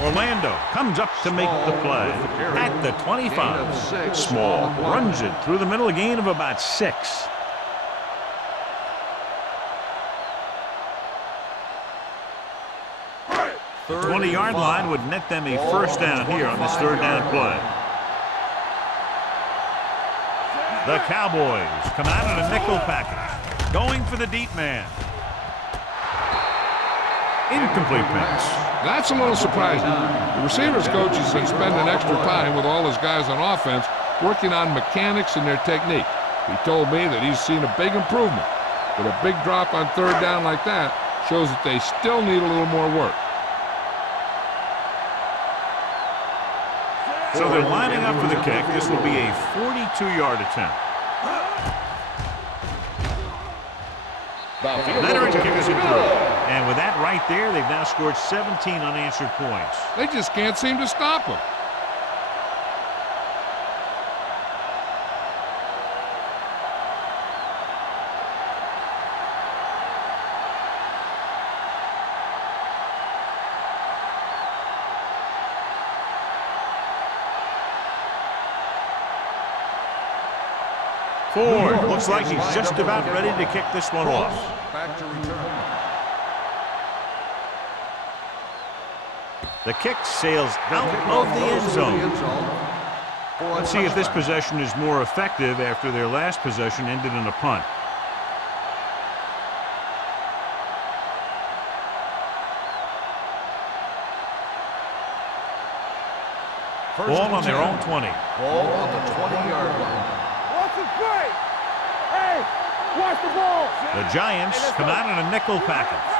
Orlando comes up to make the play. At the 25. Small runs it through the middle, a gain of about 6. The 20-yard line would net them a first down here on this third down play. The Cowboys come out in a nickel package, going for the deep man. Incomplete pass. That's a little surprising. The receivers coach has been spending extra time with all his guys on offense working on mechanics and their technique. He told me that he's seen a big improvement, but a big drop on third down like that shows that they still need a little more work. So they're lining up for the kick. This will be a 42-yard attempt. Veteran kicks it through. And with that right there, they've now scored 17 unanswered points. They just can't seem to stop him. Ford looks like he's just about ready to kick this one off. Back to return. The kick sails out of the end zone. Let's see if this possession is more effective after their last possession ended in a punt. Ball on their own 20. Ball on the 20-yard line. Watch the play. Hey, watch the ball. The Giants come out in a nickel package.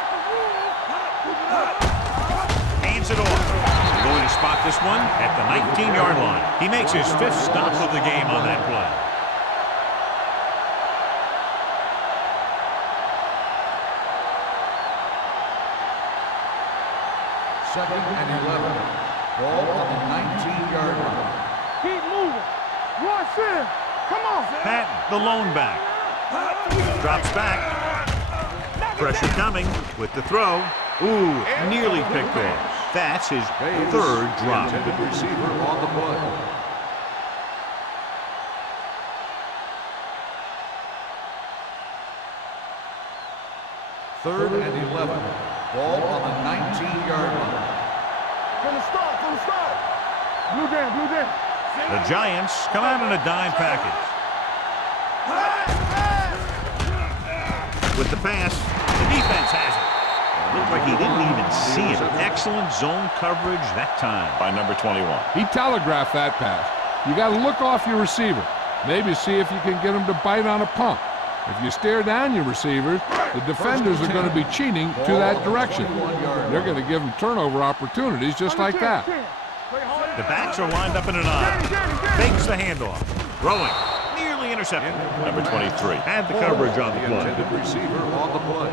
Hands it off. They're going to spot this one at the 19-yard line. He makes his 5th stop of the game on that play. Second and 11. Ball on the 19-yard line. Keep moving. Rush in. Come on. Patton, the lone back. Drops back. Pressure coming with the throw. Ooh, nearly picked off. That's his Hayes, 3rd the drop. intended receiver on the play. Third and 11. Ball on the 19-yard line. From the start. Blue down. The Giants come out in a dime package. With the pass, the defense has it. Looked like he didn't even see it. Excellent zone coverage that time by number 21. He telegraphed that pass. You got to look off your receiver. Maybe see if you can get him to bite on a pump. If you stare down your receivers, the defenders are going to be cheating to that direction. They're going to give them turnover opportunities just like that. The backs are lined up in an eye. Fakes the handoff. Throwing. Nearly intercepted. Number 23. Had the coverage on the play. Intended receiver on the play.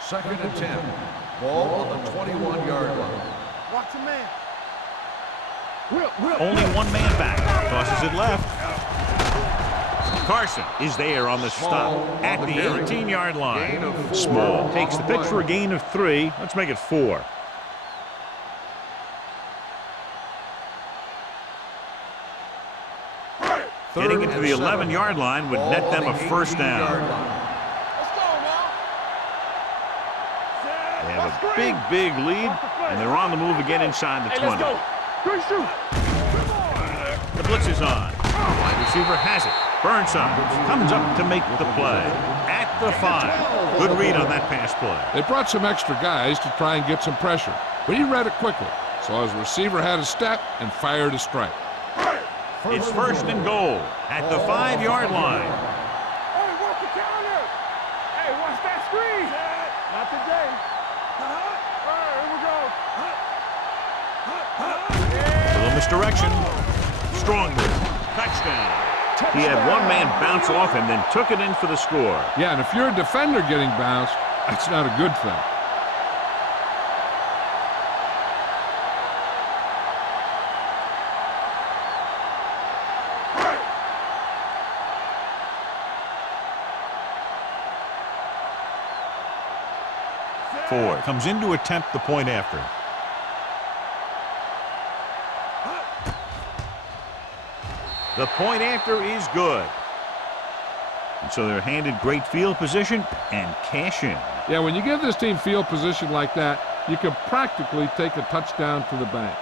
Second and 10. Ball on the 21-yard line. Watch the man. Only one man back. Tosses it left. Carson is there on the stop at the 18-yard line. Small takes the pitch for a gain of 3. Let's make it 4. Getting into the 11-yard line would net them a first down. Let's go now. They have a big lead, and they're on the move again inside the 20. Let's go. Good shoot. The blitz is on. Wide receiver has it. Burnside comes up to make the play. At the 5. Good read on that pass play. They brought some extra guys to try and get some pressure, but he read it quickly. So his receiver had a step and fired a strike. It's first and goal at the 5-yard line. Hey, watch the misdirection. Strong move. Touchdown. He had one man bounce off him, then took it in for the score. Yeah, and if you're a defender getting bounced, that's not a good thing. Ford comes in to attempt the point after. The point after is good. And so they're handed great field position and cash in. Yeah, when you give this team field position like that, you can practically take a touchdown to the bank.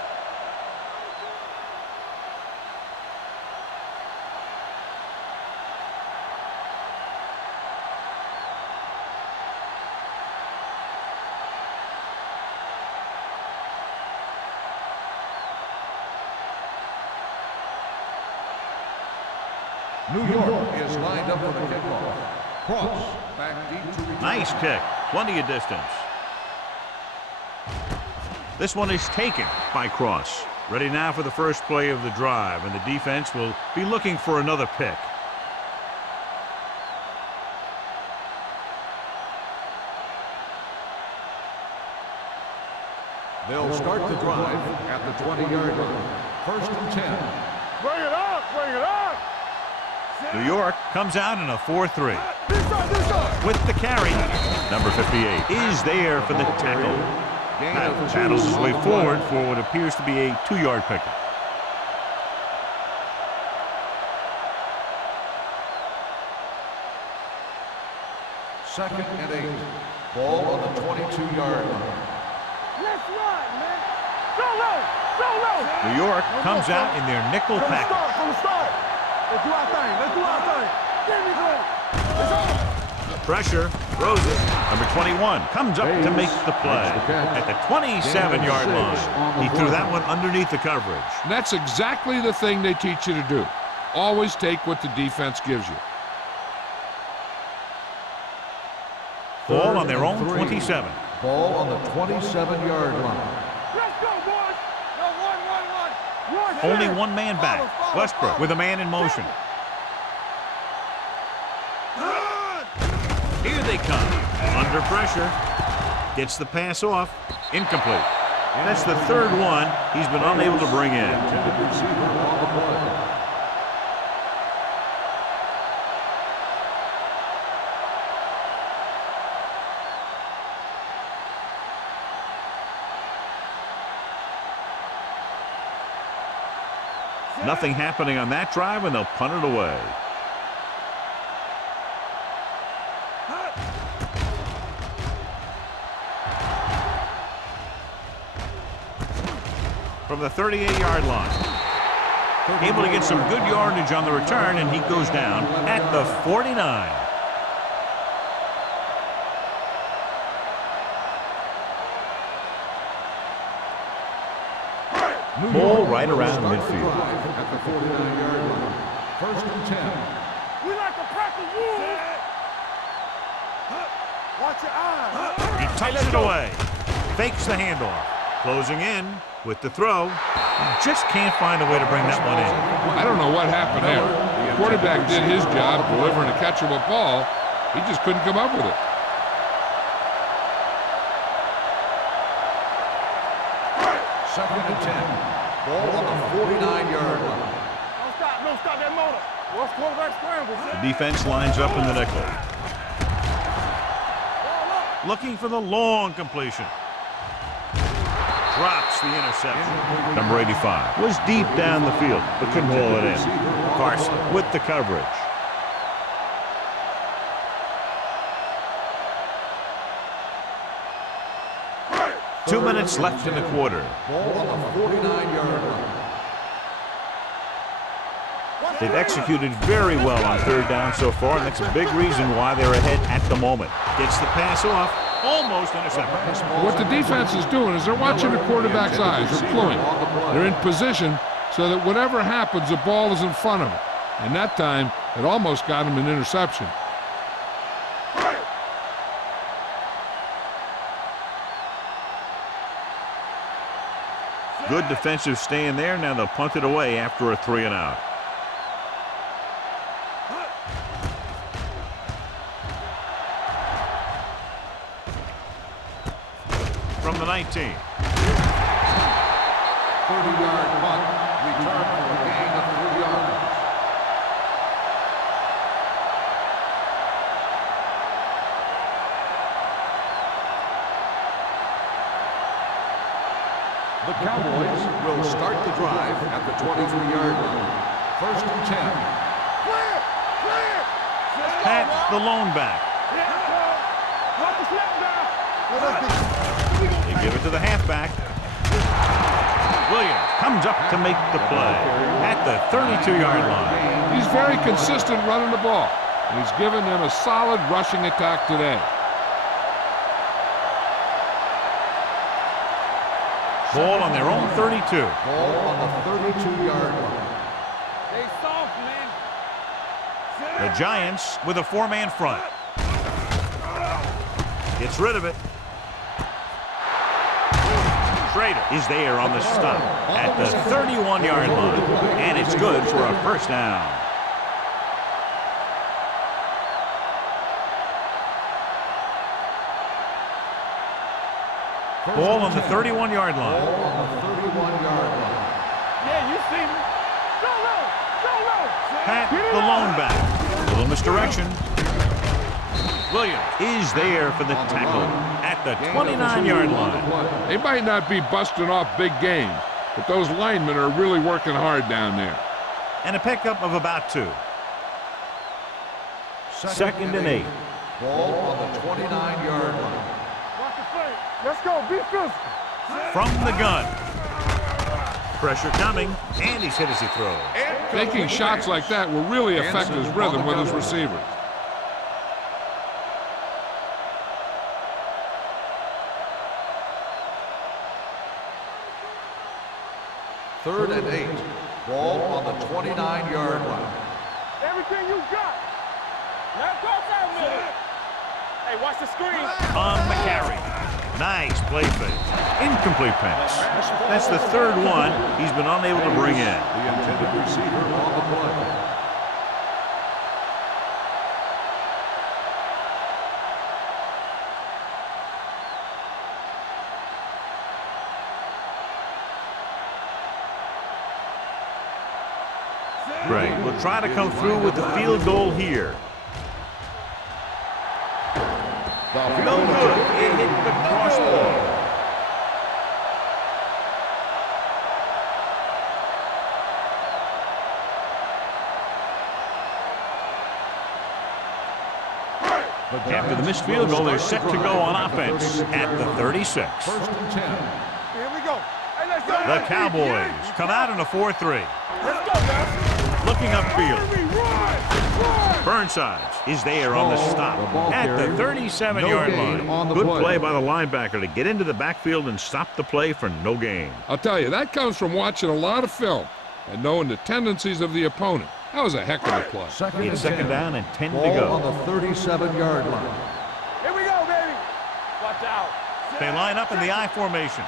New York is lined up for the kickoff. Cross, back deep to return. Nice kick. Plenty of distance. This one is taken by Cross. Ready now for the first play of the drive, and the defense will be looking for another pick. They'll start the drive at the 20-yard line. First and 10. Bring it up, bring it up. New York comes out in a 4-3. With the carry, number 58 is there for the tackle. Pat battles his way forward for what appears to be a 2-yard pickup. Second and 8. Ball on the 22-yard line. Let's run, man. Go low, go low. New York comes out in their nickel From the package. start, from the start. Let's do our thing, let's do our thing. Give me good. It's on. Pressure, throws it. Number 21 comes up to make the play at the 27-yard line. He threw that one underneath the coverage. And that's exactly the thing they teach you to do. Always take what the defense gives you. Ball on their own 27. Ball on the 27-yard line. Let's go, boys. No, one. Only one man back. Westbrook with a man in motion. Here they come. Under pressure. Gets the pass off. Incomplete. That's the third one he's been unable to bring in. Intended receiver on the play. Nothing happening on that drive, and they'll punt it away. From the 38-yard line. Able to get some good yardage on the return, and he goes down at the 49. Ball right around midfield. At the 49-yard line. First and 10. We like to practice rules. Watch your eyes. He tucks it away. Fakes the handoff. Closing in with the throw. He just can't find a way to bring that one in. I don't know what happened there. The quarterback did his job delivering a catchable ball. He just couldn't come up with it. Second and 10. Ball on the 49-yard line. Don't stop that motor. What's quarterback scramble? The defense lines up in the nickel. Looking for the long completion. Drops the interception. Number 85 was deep down the field, but couldn't haul it in. Carson with the coverage. Two minutes left in the quarter. Ball on the 49-yard line. They've executed very well on third down so far, and that's a big reason why they're ahead at the moment. Gets the pass off, almost intercepted. What the defense is doing is they're watching the quarterback's eyes. They're cluing. They're in position so that whatever happens, the ball is in front of them. And that time, it almost got him an interception. Good defensive stand there. Now they'll punt it away after a 3 and out. From the 19. 30-yard punt. Return for a gain of 3 yards. The Cowboys will start the drive at the 23-yard line. 1st and 10. Clear! Clear! Pat, the lone back. Drop the snap down. They give it to the halfback. Williams comes up to make the play at the 32-yard line. He's very consistent running the ball, and he's given them a solid rushing attack today. Ball on their own 32. Ball on the 32-yard line. They soft, man. The Giants with a 4-man front. Gets rid of it. Schrader is there on the stop at the 31-yard line. And it's good for a 1st down. Ball on the 31-yard line. Ball on the 31-yard line. Yeah, you see me. Go low. Go low. Pat, the lone back. Little misdirection. Williams is there for the tackle at the 29-yard line. They might not be busting off big games, but those linemen are really working hard down there. And a pickup of about 2. 2nd and 8. Ball on the 29-yard line. Watch the play. Let's go. Be physical. From the gun. Pressure coming, and he's hit as he throws. Taking shots like that will really affect his rhythm with his receivers. Third and 8. Ball on the 29-yard line. Everything you got. Now cross that middle. Hey, watch the screen. On the carry. Nice play fake. Incomplete pass. That's the 3rd one he's been unable to bring in. The intended receiver on the play. Great. We'll try to come through with the field goal here. No good. It hit the crossbar. After the missed field goal, they're set to go on offense at the 36. 1st and 10. Here we go. Hey, let's go. The Cowboys come out in a 4-3. Let's go, guys. Looking upfield. Run. Burnsides is there on the stop at the 37-yard line. Good play by the linebacker to get into the backfield and stop the play for no gain. I'll tell you, that comes from watching a lot of film and knowing the tendencies of the opponent. That was a heck of a play. It's 2nd down and 10 to Ball go. on the 37-yard line. Here we go, baby. Watch out. They line up in the I formation.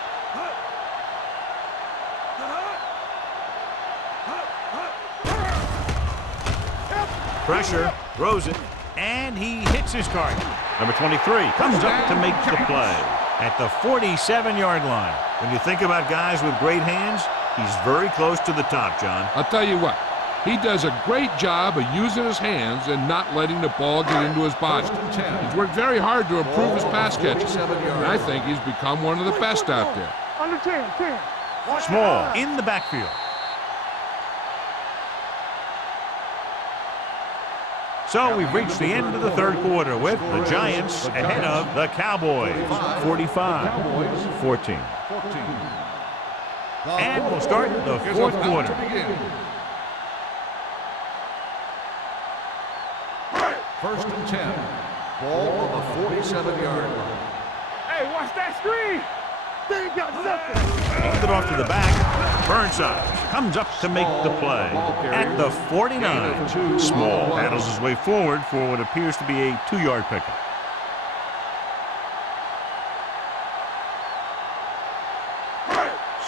Pressure, throws it, and he hits his target. Number 23 comes up to make the play at the 47-yard line. When you think about guys with great hands, he's very close to the top, John. I'll tell you what, he does a great job of using his hands and not letting the ball get into his body. He's worked very hard to improve his pass catching, and I think he's become one of the best out there. Under 10. Small in the backfield. So we've reached the end of the 3rd quarter with the Giants ahead of the Cowboys, 45-14. And we'll start the 4th quarter. 1st and 10. Ball on the 47-yard line. Hey, watch that screen. They got something. Hand it off to the back. Burnside comes up to make the play at the 49. Small battles his way forward for what appears to be a 2-yard pickup.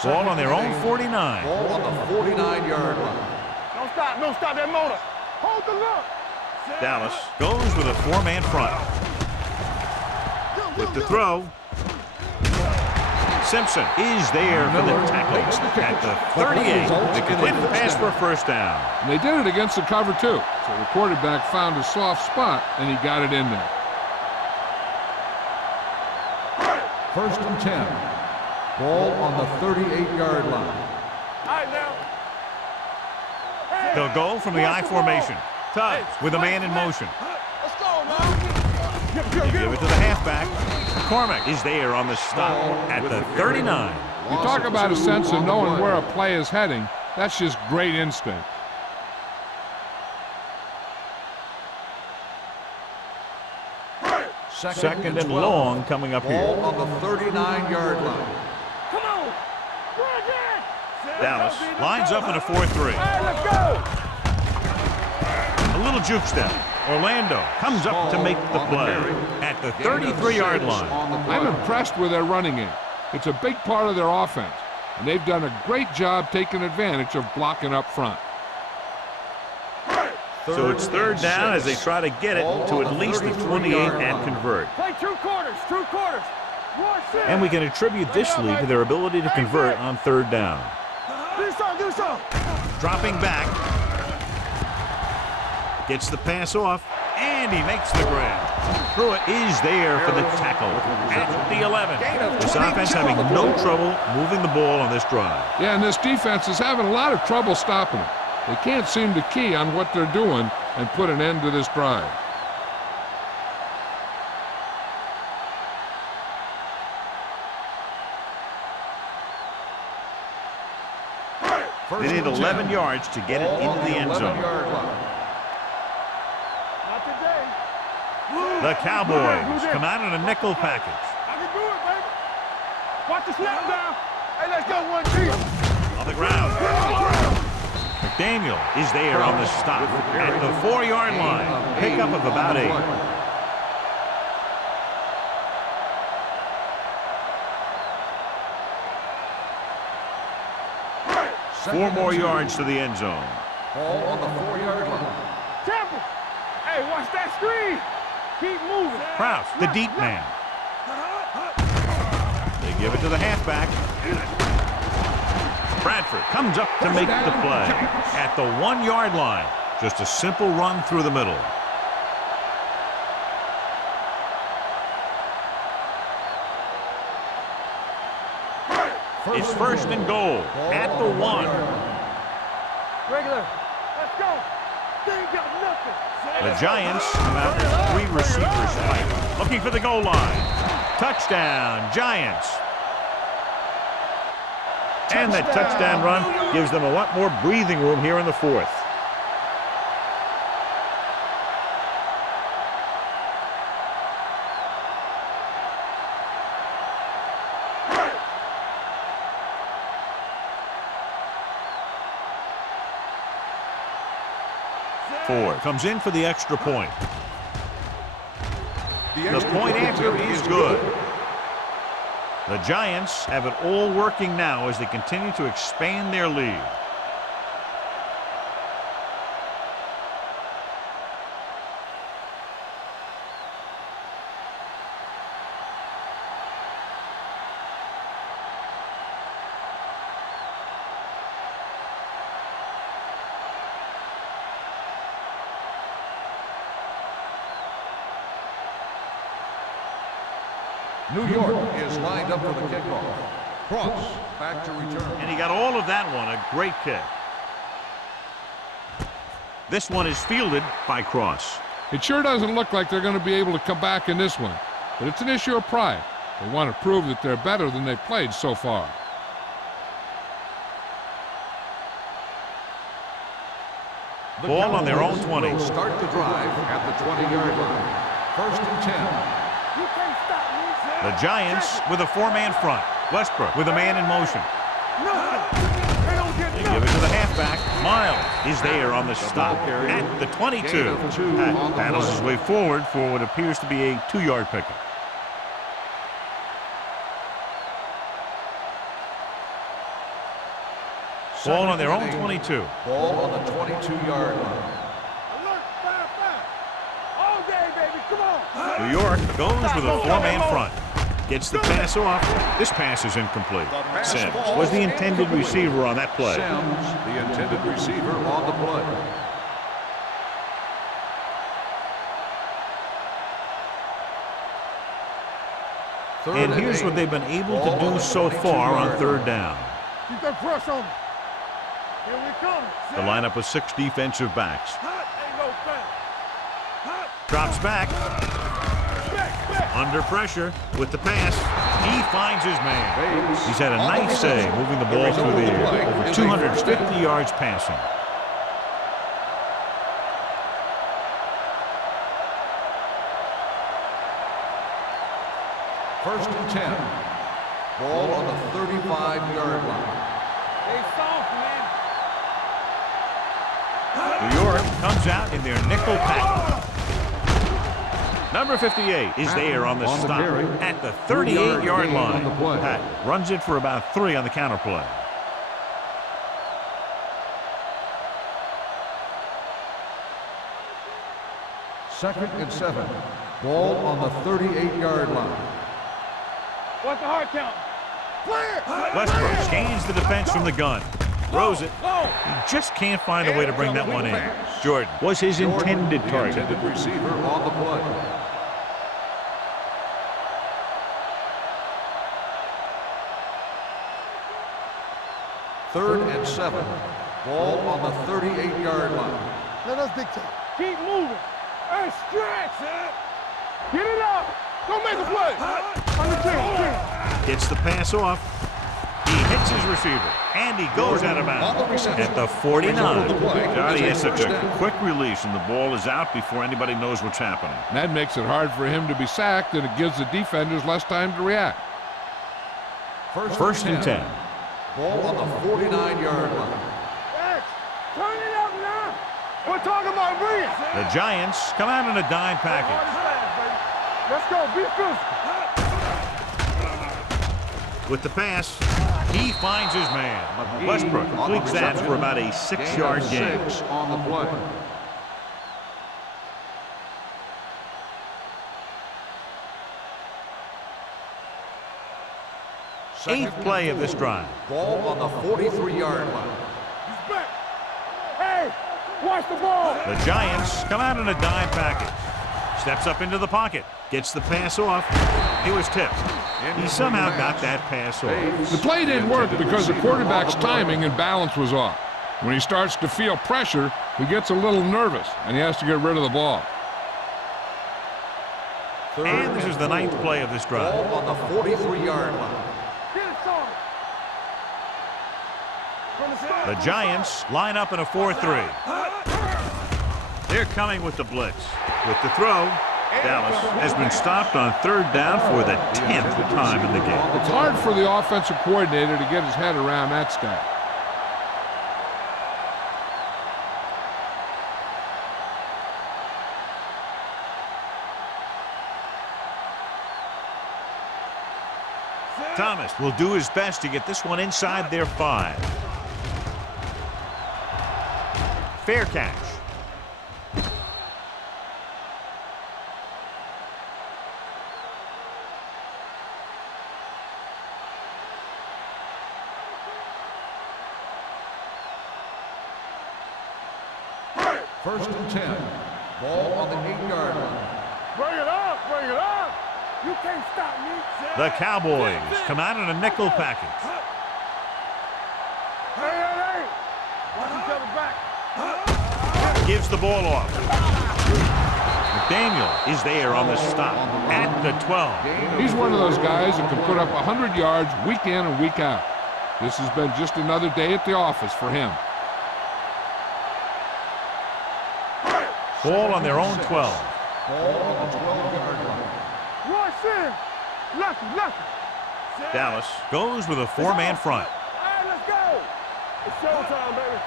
Ball on their own 49. Ball on the 49-yard line. Don't stop that motor. Hold the look. Dallas goes with a 4-man front. With the throw. Simpson is there for the tackle at the 38. They completed the pass for a first down. And they did it against the cover, too. So the quarterback found a soft spot, and he got it in there. 1st and 10. Ball on the 38-yard line. All right, now. They'll go from the I formation. Tubbs with a man in motion. Let's go, man. They give it to the halfback. McCormick is there on the stop at the 39. You talk about a sense of knowing where a play is heading. That's just great instinct. Second and long coming up here. Ball on the 39-yard line. Come on. Run again. Dallas lines up in a 4-3. Hey, let's go. A little juke step. Orlando comes up to make the play at the 33-yard line. I'm impressed with their running game. It's a big part of their offense, and they've done a great job taking advantage of blocking up front. So it's 3rd down as they try to get it to at least the 28 and convert. Play 2 quarters. 2 quarters. And we can attribute this lead to their ability to convert on 3rd down. Do something. Dropping back. Gets the pass off, and he makes the grab. Pruitt is there for the tackle at the 11. This offense having no trouble moving the ball on this drive. Yeah, and this defense is having a lot of trouble stopping it. They can't seem to key on what they're doing and put an end to this drive. They need 11 yards to get it into the end zone. The Cowboys come out in a nickel package. I can do it, baby. Watch the snap down. Hey, let's go 1-2. On the ground. McDaniel is there on the stop at the 4-yard line. Pickup of about 8. Four more yards to the end zone. Ball on the 4-yard line. Temple. Hey, watch that screen. Keep moving. Kraus, the deep man. They give it to the halfback. Bradford comes up to make the play at the 1-yard line. Just a simple run through the middle. It's 1st and goal at the 1. Regular. Let's go. They ain't got nothing. The Giants come out with 3 receivers tight, looking for the goal line. Touchdown, Giants. And that touchdown run gives them a lot more breathing room here in the 4th. Ford comes in for the extra point. The point after is good. The Giants have it all working now as they continue to expand their lead. New York is lined up for the kickoff. Cross back to return. And he got all of that one, a great kick. This one is fielded by Cross. It sure doesn't look like they're going to be able to come back in this one, but it's an issue of pride. They want to prove that they're better than they've played so far. Ball on their own 20. Start the drive at the 20-yard line. 1st and 10. You can't stop me. The Giants with a 4-man front. Westbrook with a man in motion. They don't get They give it to the halfback. Miles is there on the stop at the 22. Pat battles his way forward for what appears to be a 2-yard pickup. Ball on their own 22. Ball on the 22-yard line. Alert, fire, fire. All day, baby, come on. New York goes with a four-man front. Gets the pass off. This pass is incomplete. Sims was the intended receiver on that play. Sims, the intended receiver on the play. And here's what they've been able to do so far on third down. Keep that press on me. Here we come. The lineup of 6 defensive backs. Ain't no foul. Drops back. Under pressure with the pass. He finds his man. He's had a nice save moving the ball through the air. Over 250 yards passing. First and 10. Ball on the 35-yard line. They soft, man. New York comes out in their nickel package. Number 58 is there on the stop at the 38-yard line. Pat runs it for about 3 on the counter play. Second and 7. Ball on the 38-yard line. What's the hard count? Clear! Westbrook gains the defense from the gun. Throws it. He just can't find a way to bring that one in. Jordan was his intended target. Intended receiver on the play. Third and 7. Ball on the 38-yard line. Let us dictate. Keep moving. Hey, stretch. Get it up. Go make a play. Understand. Gets the pass off. He hits his receiver, and he goes out of bounds at the 49. God, he has such a quick release, and the ball is out before anybody knows what's happening. And that makes it hard for him to be sacked, and it gives the defenders less time to react. First and 10. Ball on the 49-yard line. X, turn it up now. We're talking about bringing. The Giants come out in a dime package. Let's go. Be physical. With the pass, he finds his man. Westbrook completes that for about a 6-yard gain. On the play. Eighth play of this drive. Ball on the 43-yard line. He's back. Hey, watch the ball. The Giants come out in a dime package. Steps up into the pocket. Gets the pass off. He was tipped. He somehow got that pass off. The play didn't work because the quarterback's timing and balance was off. When he starts to feel pressure, he gets a little nervous, and he has to get rid of the ball. And this is the 9th play of this drive. Ball on the 43-yard line. Get it started. From the start. The Giants line up in a 4-3. They're coming with the blitz. With the throw, Dallas has been stopped on third down for the 10th time in the game. It's hard for the offensive coordinator to get his head around that stat. Thomas will do his best to get this one inside their 5. Fair catch. First and 10. Ball on the 8-yard line. Bring it up. Bring it up. You can't stop me. The Cowboys come out in a nickel package. Hey. Watch each other back. Gives the ball off. McDaniel is there on the stop at the 12. He's one of those guys that can put up 100 yards week in and week out. This has been just another day at the office for him. Ball on their own 12. Ball on the 12-yard line. Watch in. Lucky. Dallas goes with a 4-man front. All right, let's go. It's showtime, baby.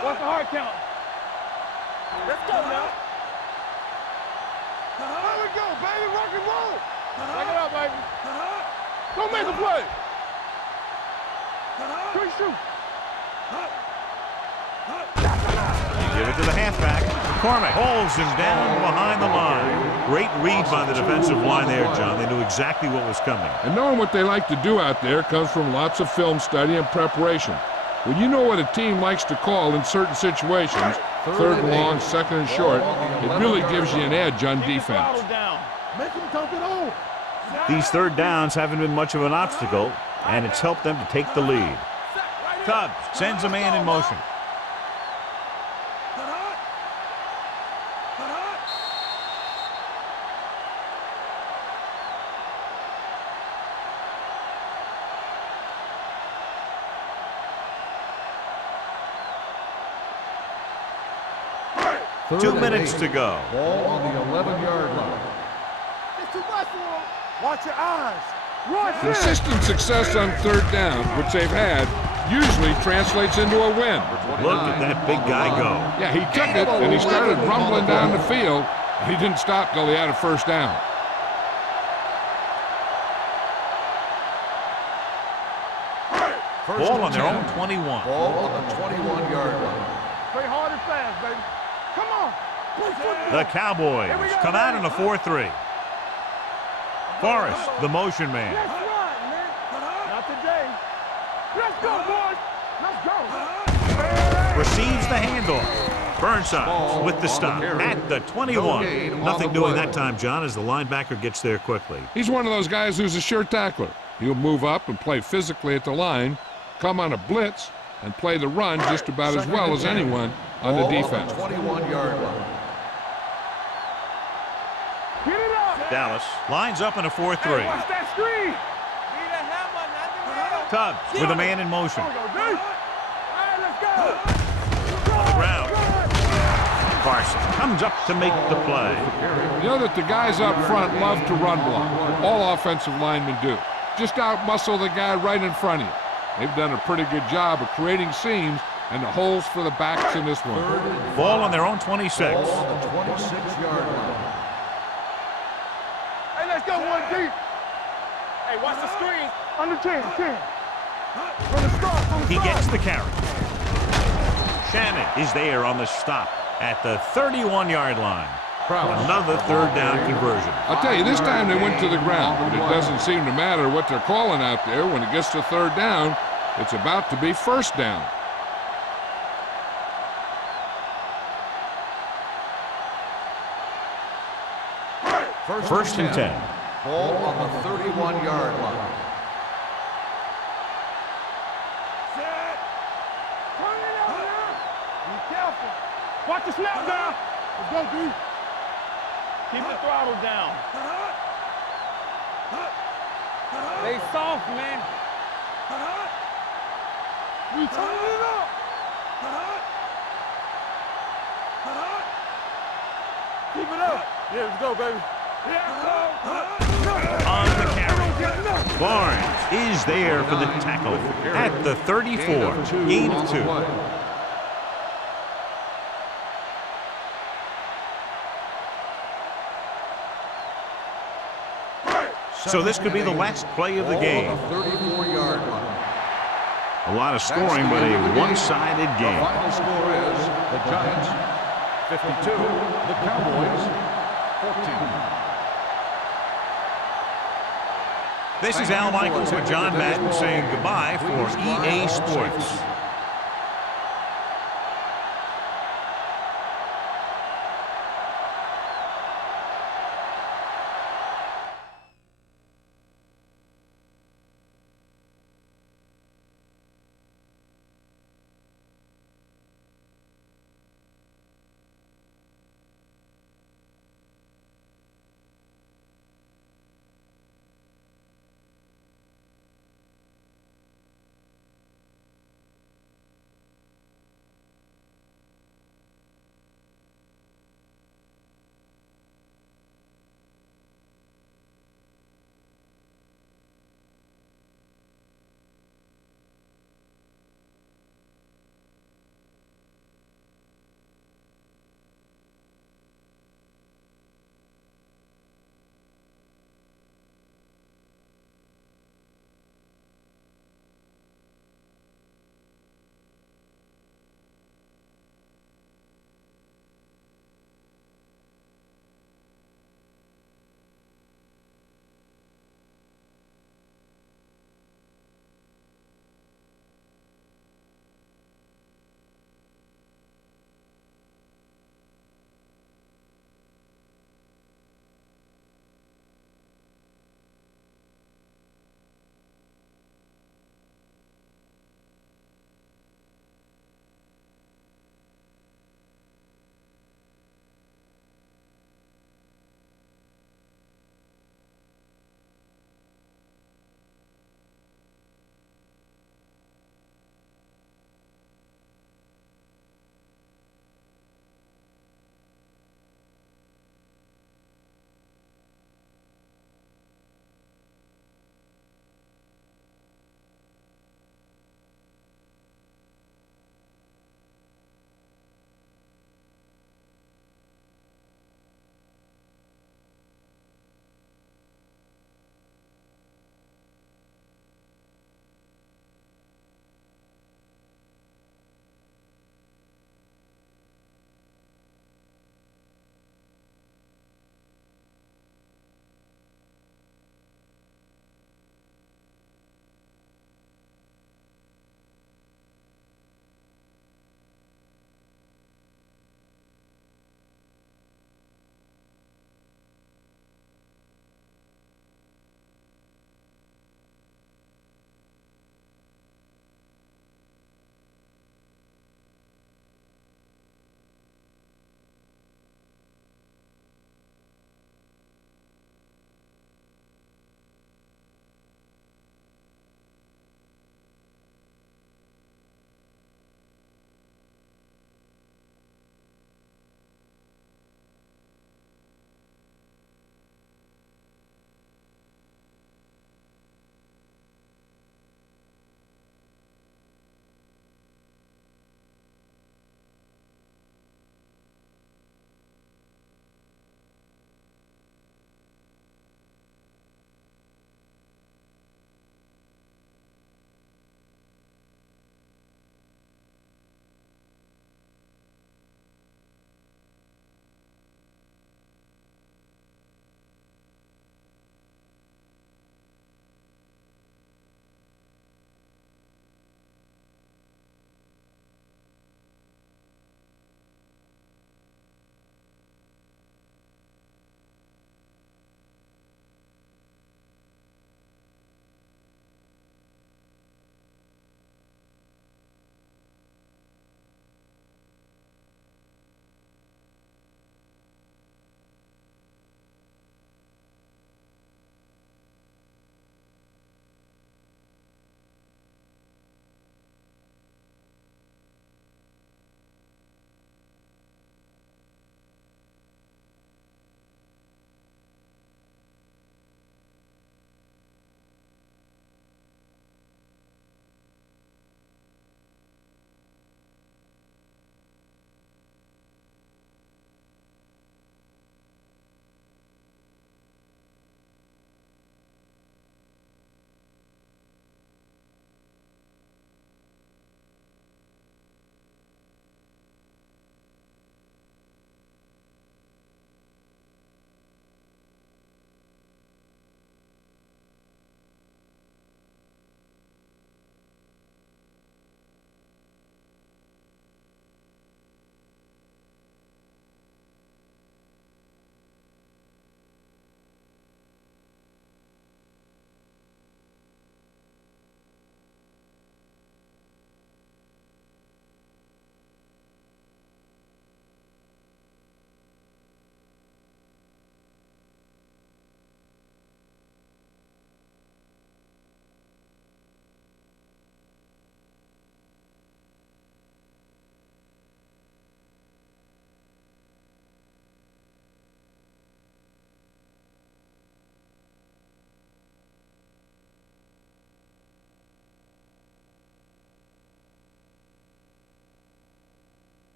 What's the hard count? Let's go now. There we go, baby. Rock and roll. Back it up, baby. Go make a play. Good shoot. They give it to the halfback. McCormick holds him down behind the line. Great read by the defensive line there, John. They knew exactly what was coming. And knowing what they like to do out there comes from lots of film study and preparation. When you know what a team likes to call in certain situations, third and long, second and short, it really gives you an edge on defense. Make him dump it on. These third downs haven't been much of an obstacle, and it's helped them to take the lead. Tubbs sends a man in motion. Third 2 and minutes 8. to go. Ball on the 11-yard line. It's too much for him. Watch your eyes. Run, Consistent success on third down, which they've had, usually translates into a win. Look at that big guy go. Yeah, he took it, and he started rumbling down the field. He didn't stop till he had a first down. Ball on their own 21. Ball on the 21-yard line. Play hard and fast, baby. Come on. The Cowboys come out in a 4-3. Forrest, the motion man. Let's run, man. Not today. Let's go, boys. Let's go. Receives the handoff. Burnside with the stop at the 21. Nothing doing that time, John, as the linebacker gets there quickly. He's one of those guys who's a sure tackler. He'll move up and play physically at the line, come on a blitz, and play the run just about as well as anyone on the defense. 21-yard line. Get it up. Dallas lines up in a 4-3. Hey, watch that screen. Tubbs with a man in motion. Here we go, dude. All right, let's go. On the ground. Carson comes up to make the play. You know that the guys up front love to run block. All offensive linemen do. Just out-muscle the guy right in front of you. They've done a pretty good job of creating seams and the holes for the backs in this one. Ball on their own 26. Ball on the 26-yard line. Hey, let's go one deep. Hey, watch the screen. Under 10. From the start, He gets the carry. Shannon is there on the stop at the 31-yard line. Another third down conversion. I'll tell you, this time they went to the ground, but it doesn't seem to matter what they're calling out there. When it gets to third down, it's about to be first down. First and 10. Ball on the 31-yard line. Set. Turn it over now. Be careful. Watch the snap down. Let's go, D. Keep the throttle down. Stay soft, man. We turn it up. Keep it up. Yeah, let's go, baby. On the carry. Barnes is there for the tackle at the 34. Gain of 2. So this could be the last play of the game. 34-yard line. A lot of scoring, but a one-sided The game. final score is the Giants 52, the Cowboys 14. This is Al Michaels with John Madden saying goodbye for EA Sports.